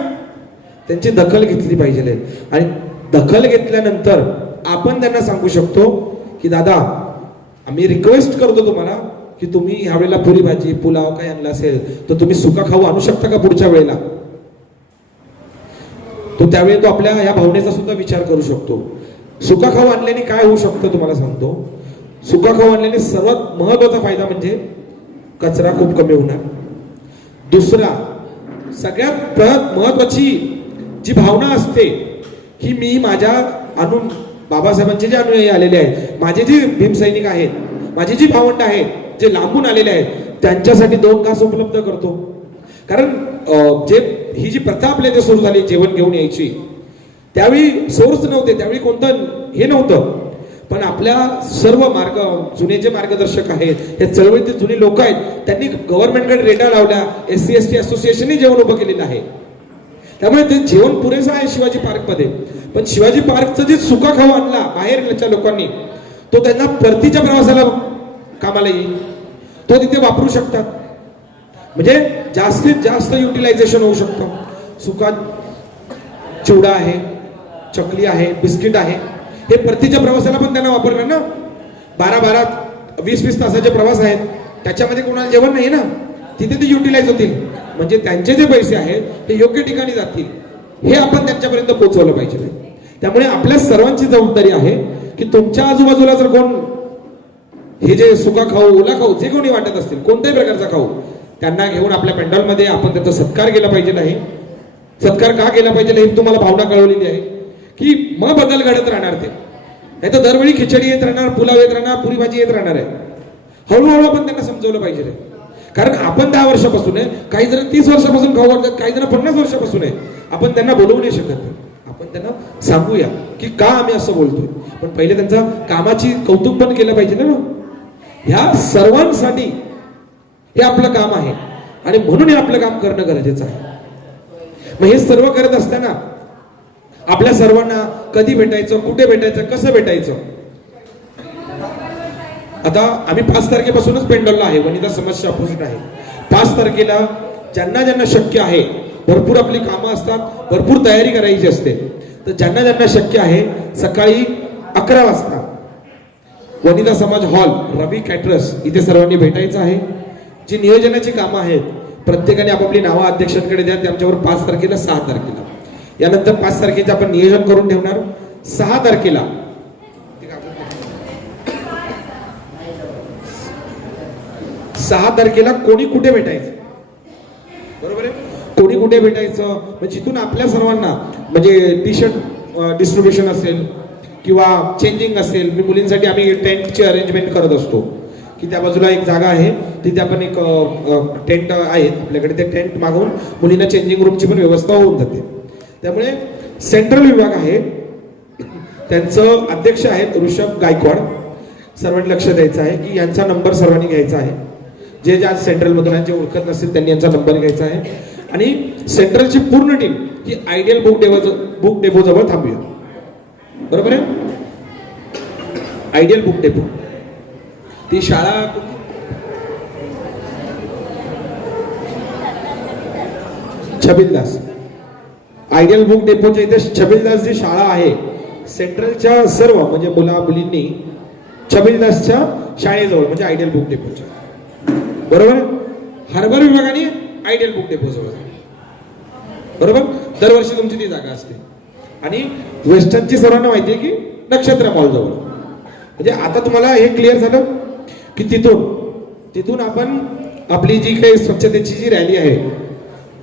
त्यांची दखल घेतली पाहिजे आणि दखल घेतल्यानंतर आपण त्यांना सांगू शकतो की दादा आम्ही रिक्वेस्ट करतो तुम्हाला की तुम्ही ह्यावेळेला पुरी भाजी पुलाव काय आणला असेल तर तुम्ही सुका खाऊ आणू शकता का पुढच्या वेळेला. तो त्यावेळी तो आपल्या या भावनेचा सुद्धा विचार करू शकतो. सुका खाऊ आणल्याने काय होऊ शकतं तुम्हाला सांगतो. सुका खाऊ आणल्याने सर्वात महत्वाचा फायदा म्हणजे कचरा खूप कमी होणार. दुसरा सगळ्यात महत्वाची जी भावना असते की मी माझ्या बाबासाहेबांचे जे अनुयायी आलेले आहेत, माझे जे भीमसैनिक आहेत, माझी जी भावंड आहेत जे लांबून आलेले आहेत त्यांच्यासाठी 2 घास उपलब्ध करतो. कारण जे ही जी प्रथा आपल्या इथे सुरू झाली जेवण घेऊन यायची, त्यावेळी सोर्स नव्हते, त्यावेळी कोणतं हे नव्हतं. पण आपल्या सर्व जुने जे मार्गदर्शक आहेत, हे चळवळीतील जुनी लोक आहेत, त्यांनी गव्हर्नमेंटकडे रेटा लावल्या. SC ST असोसिएशनने जेवण उभं केलेलं आहे. त्यामुळे ते जेवण पुरेसं आहे शिवाजी पार्कमध्ये. पण शिवाजी पार्कचं जे सुका खाऊ आणला बाहेरच्या लोकांनी, तो त्यांना परतीच्या प्रवासाला कामाला येईल. तो तिथे वापरू शकतात. म्हणजे जास्तीत जास्त युटिलायझेशन होऊ शकतं. सुका चिवडा आहे, चकली आहे, बिस्किट आहे, हे परतीच्या प्रवासाला पण त्यांना वापरणार ना. 12-20 तासाचे प्रवास आहेत, त्याच्यामध्ये कोणाला जेवण नाही ना, तिथे ते युटिलाइज होतील. म्हणजे त्यांचे जे पैसे आहेत ते योग्य ठिकाणी जातील. हे आपण त्यांच्यापर्यंत पोहोचवलं पाहिजे. त्यामुळे आपल्या सर्वांची जबाबदारी आहे की तुमच्या आजूबाजूला जर कोण हे जे सुका खाऊ ओला खाऊ जे कोणी वाटत असतील कोणत्याही प्रकारचा खाऊ, त्यांना घेऊन आपल्या पेंडॉलमध्ये आपण त्यांचा सत्कार केला पाहिजे आहे. सत्कार का केला पाहिजे हे तुम्हाला भावना कळवलेली आहे की मग बदल घडत राहणार. ते नाही तर दरवेळी खिचडी येत राहणार, पुलाव येत राहणार, पुरी भाजी येत राहणार आहे. हळूहळू आपण त्यांना समजवलं पाहिजे. कारण आपण 10 वर्षापासून आहे, काही जण 30 वर्षापासून खाऊ घालतात, काही जण 50 वर्षापासून आहे. आपण त्यांना बोलवू नाही शकत. आपण त्यांना सांगूया की का आम्ही असं बोलतोय. पण पहिले त्यांचा कामाची कौतुक पण केलं पाहिजे ना. ह्या सर्वांसाठी हे आपलं काम आहे आणि म्हणून हे आपलं काम करणं गरजेचं आहे. मग हे सर्व करत असताना आपल्या सर्वांना कधी भेटायचं, कुठे भेटायचं, कसं भेटायचं. आता आम्ही 5 तारखेपासूनच पेंडॉलला आहे, वनिता समाजच्या अपोजिट आहे. 5 तारखेला ज्यांना ज्यांना शक्य आहे, भरपूर आपली कामं असतात, भरपूर तयारी करायची असते, तर ज्यांना ज्यांना शक्य आहे सकाळी 11 वाजता वनिता समाज हॉल रवी कॅटरस इथे सर्वांनी भेटायचं आहे. जी नियोजनाची कामं आहेत प्रत्येकाने आपापली नावं अध्यक्षांकडे द्या. त्यांच्यावर 5 तारखेला 6 तारखेला यानंतर 5 तारखेचं आपण नियोजन करून ठेवणार. 6 तारखेला 6 तारखेला कोणी कुठे भेटायचं, बरोबर आहे. कोणी कुठे भेटायचं म्हणजे जिथून आपल्या सर्वांना म्हणजे टी-शर्ट डिस्ट्रीब्युशन असेल किंवा चेंजिंग असेल. मी मुलींसाठी आम्ही टेंटची अरेंजमेंट करत असतो की त्या बाजूला एक जागा आहे, तिथे आपण एक टेंट आहे आपल्याकडे, ते टेंट मागवून मुलींना चेंजिंग रूमची पण व्यवस्था होऊन जाते. त्यामुळे सेंट्रल विभाग आहे, त्यांचं अध्यक्ष आहेत ऋषभ गायकवाड. सर्वांनी लक्ष द्यायचं आहे की यांचा नंबर सर्वांनी घ्यायचा आहे. जे ज्या सेंट्रलमधून जे ओळखत नसेल त्यांनी यांचा नंबर घ्यायचा आहे. आणि सेंट्रलची पूर्ण टीम ही आयडियल बुक डेपो जवळ थांबूया, बरोबर आहे. आयडियल बुक डेपो ती शाळा छबिलदास. आयडियल बुक डेपोच्या इथे छबिलदास जी शाळा आहे, सेंट्रलच्या सर्व म्हणजे मुला मुलींनी छबिलदासच्या शाळेजवळ म्हणजे आयडियल बुक डेपोच्या, बरोबर. हार्बर विभागाने आयडियल बुक डेपो जवळ, बरोबर. दरवर्षी तुमची ती जागा असते. आणि वेस्टर्नची सर्वांना माहिती आहे की नक्षत्र मॉल जवळ. म्हणजे आता तुम्हाला हे क्लिअर झालं की तिथून आपण आपली जी काही स्वच्छतेची जी रॅली आहे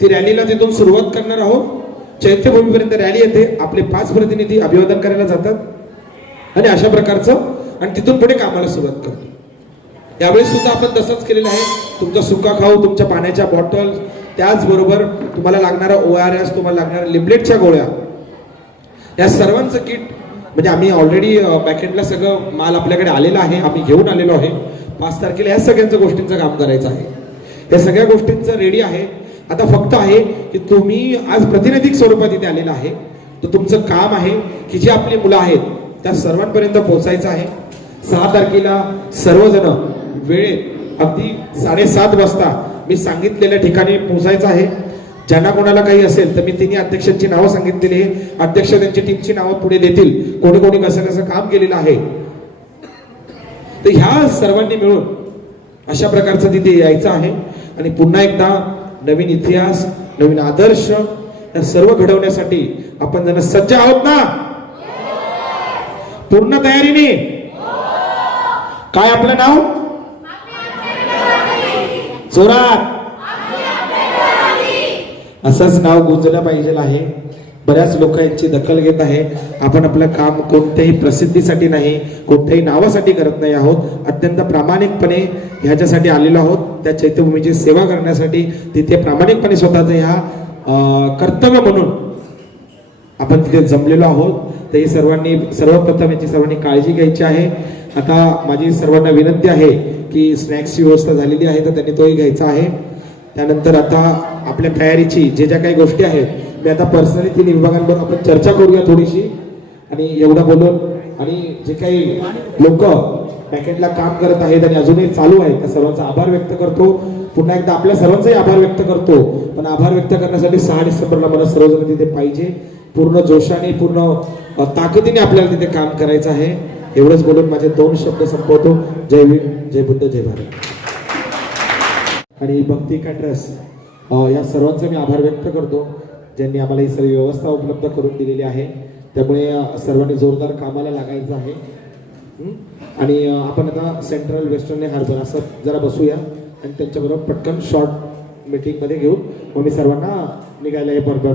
ती रॅलीला तिथून सुरुवात करणार आहोत. चैत्यभूमीपर्यंत रॅली येते, आपले 5 प्रतिनिधी अभिवादन करायला जातात आणि अशा प्रकारचं आणि तिथून पुढे कामाला सुरुवात करतो. यावेळी सुद्धा आपण तसंच केलेलं आहे. तुमचा सुका खाऊ, तुमच्या पाण्याच्या बॉटल, त्याचबरोबर तुम्हाला लागणारा ORS, तुम्हाला लागणाऱ्या लिबलेटच्या गोळ्या, या सर्वांचं किट म्हणजे आम्ही ऑलरेडी बॅकएंडला सगळं माल आपल्याकडे आलेला आहे, आम्ही घेऊन आलेलो आहे. 5 तारखेला या सगळ्यांच्या गोष्टींचं काम करायचं आहे. या सगळ्या गोष्टींचं रेडी आहे. आता फक्त आहे की तुम्ही आज प्रातिनिधिक स्वरूपात इथे आलेला आहे, तर तुमचं काम आहे की जी आपली मुलं आहेत त्या सर्वांपर्यंत पोहोचायचं आहे. 6 तारखेला सर्वजण वेळेत अगदी 7:30 वाजता मी सांगितलेल्या ठिकाणी पोहोचायचं आहे. ज्यांना कोणाला काही असेल तर मी तिन्ही अध्यक्षांची नावं सांगितलेली आहे. अध्यक्ष त्यांची टीमची नावं पुढे देतील, कोणी कोणी कसं कसं काम केलेलं आहे. तर ह्या सर्वांनी मिळून अशा प्रकारचं तिथे यायचं आहे आणि पुन्हा एकदा नवीन इतिहास, नवीन आदर्श या सर्व घडवण्यासाठी आपण जण सज्ज आहोत ना? पूर्ण तयारीने? काय आपलं नाव? जोरात असंच नाव गुंजलं पाहिजे आहे. बऱ्याच लोक यांची दखल घेत आहे. आपण आपलं काम कोणत्याही प्रसिद्धीसाठी नाही, कोणत्याही नावासाठी करत नाही आहोत. अत्यंत प्रामाणिकपणे ह्याच्यासाठी आलेलो आहोत, त्या चैत्यभूमीची सेवा करण्यासाठी. तिथे प्रामाणिकपणे स्वतःचं ह्या कर्तव्य म्हणून आपण तिथे जमलेलो आहोत. तर हे सर्वप्रथम याची सर्वांनी काळजी घ्यायची आहे. आता माझी सर्वांना विनंती आहे की स्नॅक्सची व्यवस्था झालेली आहे तर त्यांनी तोही घ्यायचा आहे. त्यानंतर आता आपल्या तयारीची ज्या काही गोष्टी आहेत मी आता पर्सनली 3 विभागांबरोबर आपण चर्चा करूया थोडीशी. आणि एवढं बोलून आणि जे काही लोक बॅकएंडला काम करत आहेत आणि अजूनही चालू आहेत त्या सर्वांचा आभार व्यक्त करतो. पुन्हा एकदा आपल्या सर्वांचाही आभार व्यक्त करतो. पण आभार व्यक्त करण्यासाठी 6 डिसेंबरला मला सर्वजण तिथे पाहिजे. पूर्ण जोशाने, पूर्ण ताकदीने आपल्याला तिथे काम करायचं आहे. एवढंच बोलून माझे 2 शब्द संपवतो. जय भीम, जय बुद्ध, जय भारत. आणि भक्ती कॅटरर्स या सर्वांचा मी आभार व्यक्त करतो ज्यांनी आम्हाला ही सर्व व्यवस्था उपलब्ध करून दिलेली आहे. त्यामुळे सर्वांनी जोरदार कामाला लागायचं आहे. आणि आपण आता सेंट्रल वेस्टर्न हार्बर असं जरा बसूया आणि त्यांच्याबरोबर पटकन शॉर्ट मीटिंगमध्ये घेऊन मग मी सर्वांना निघायला हे परवा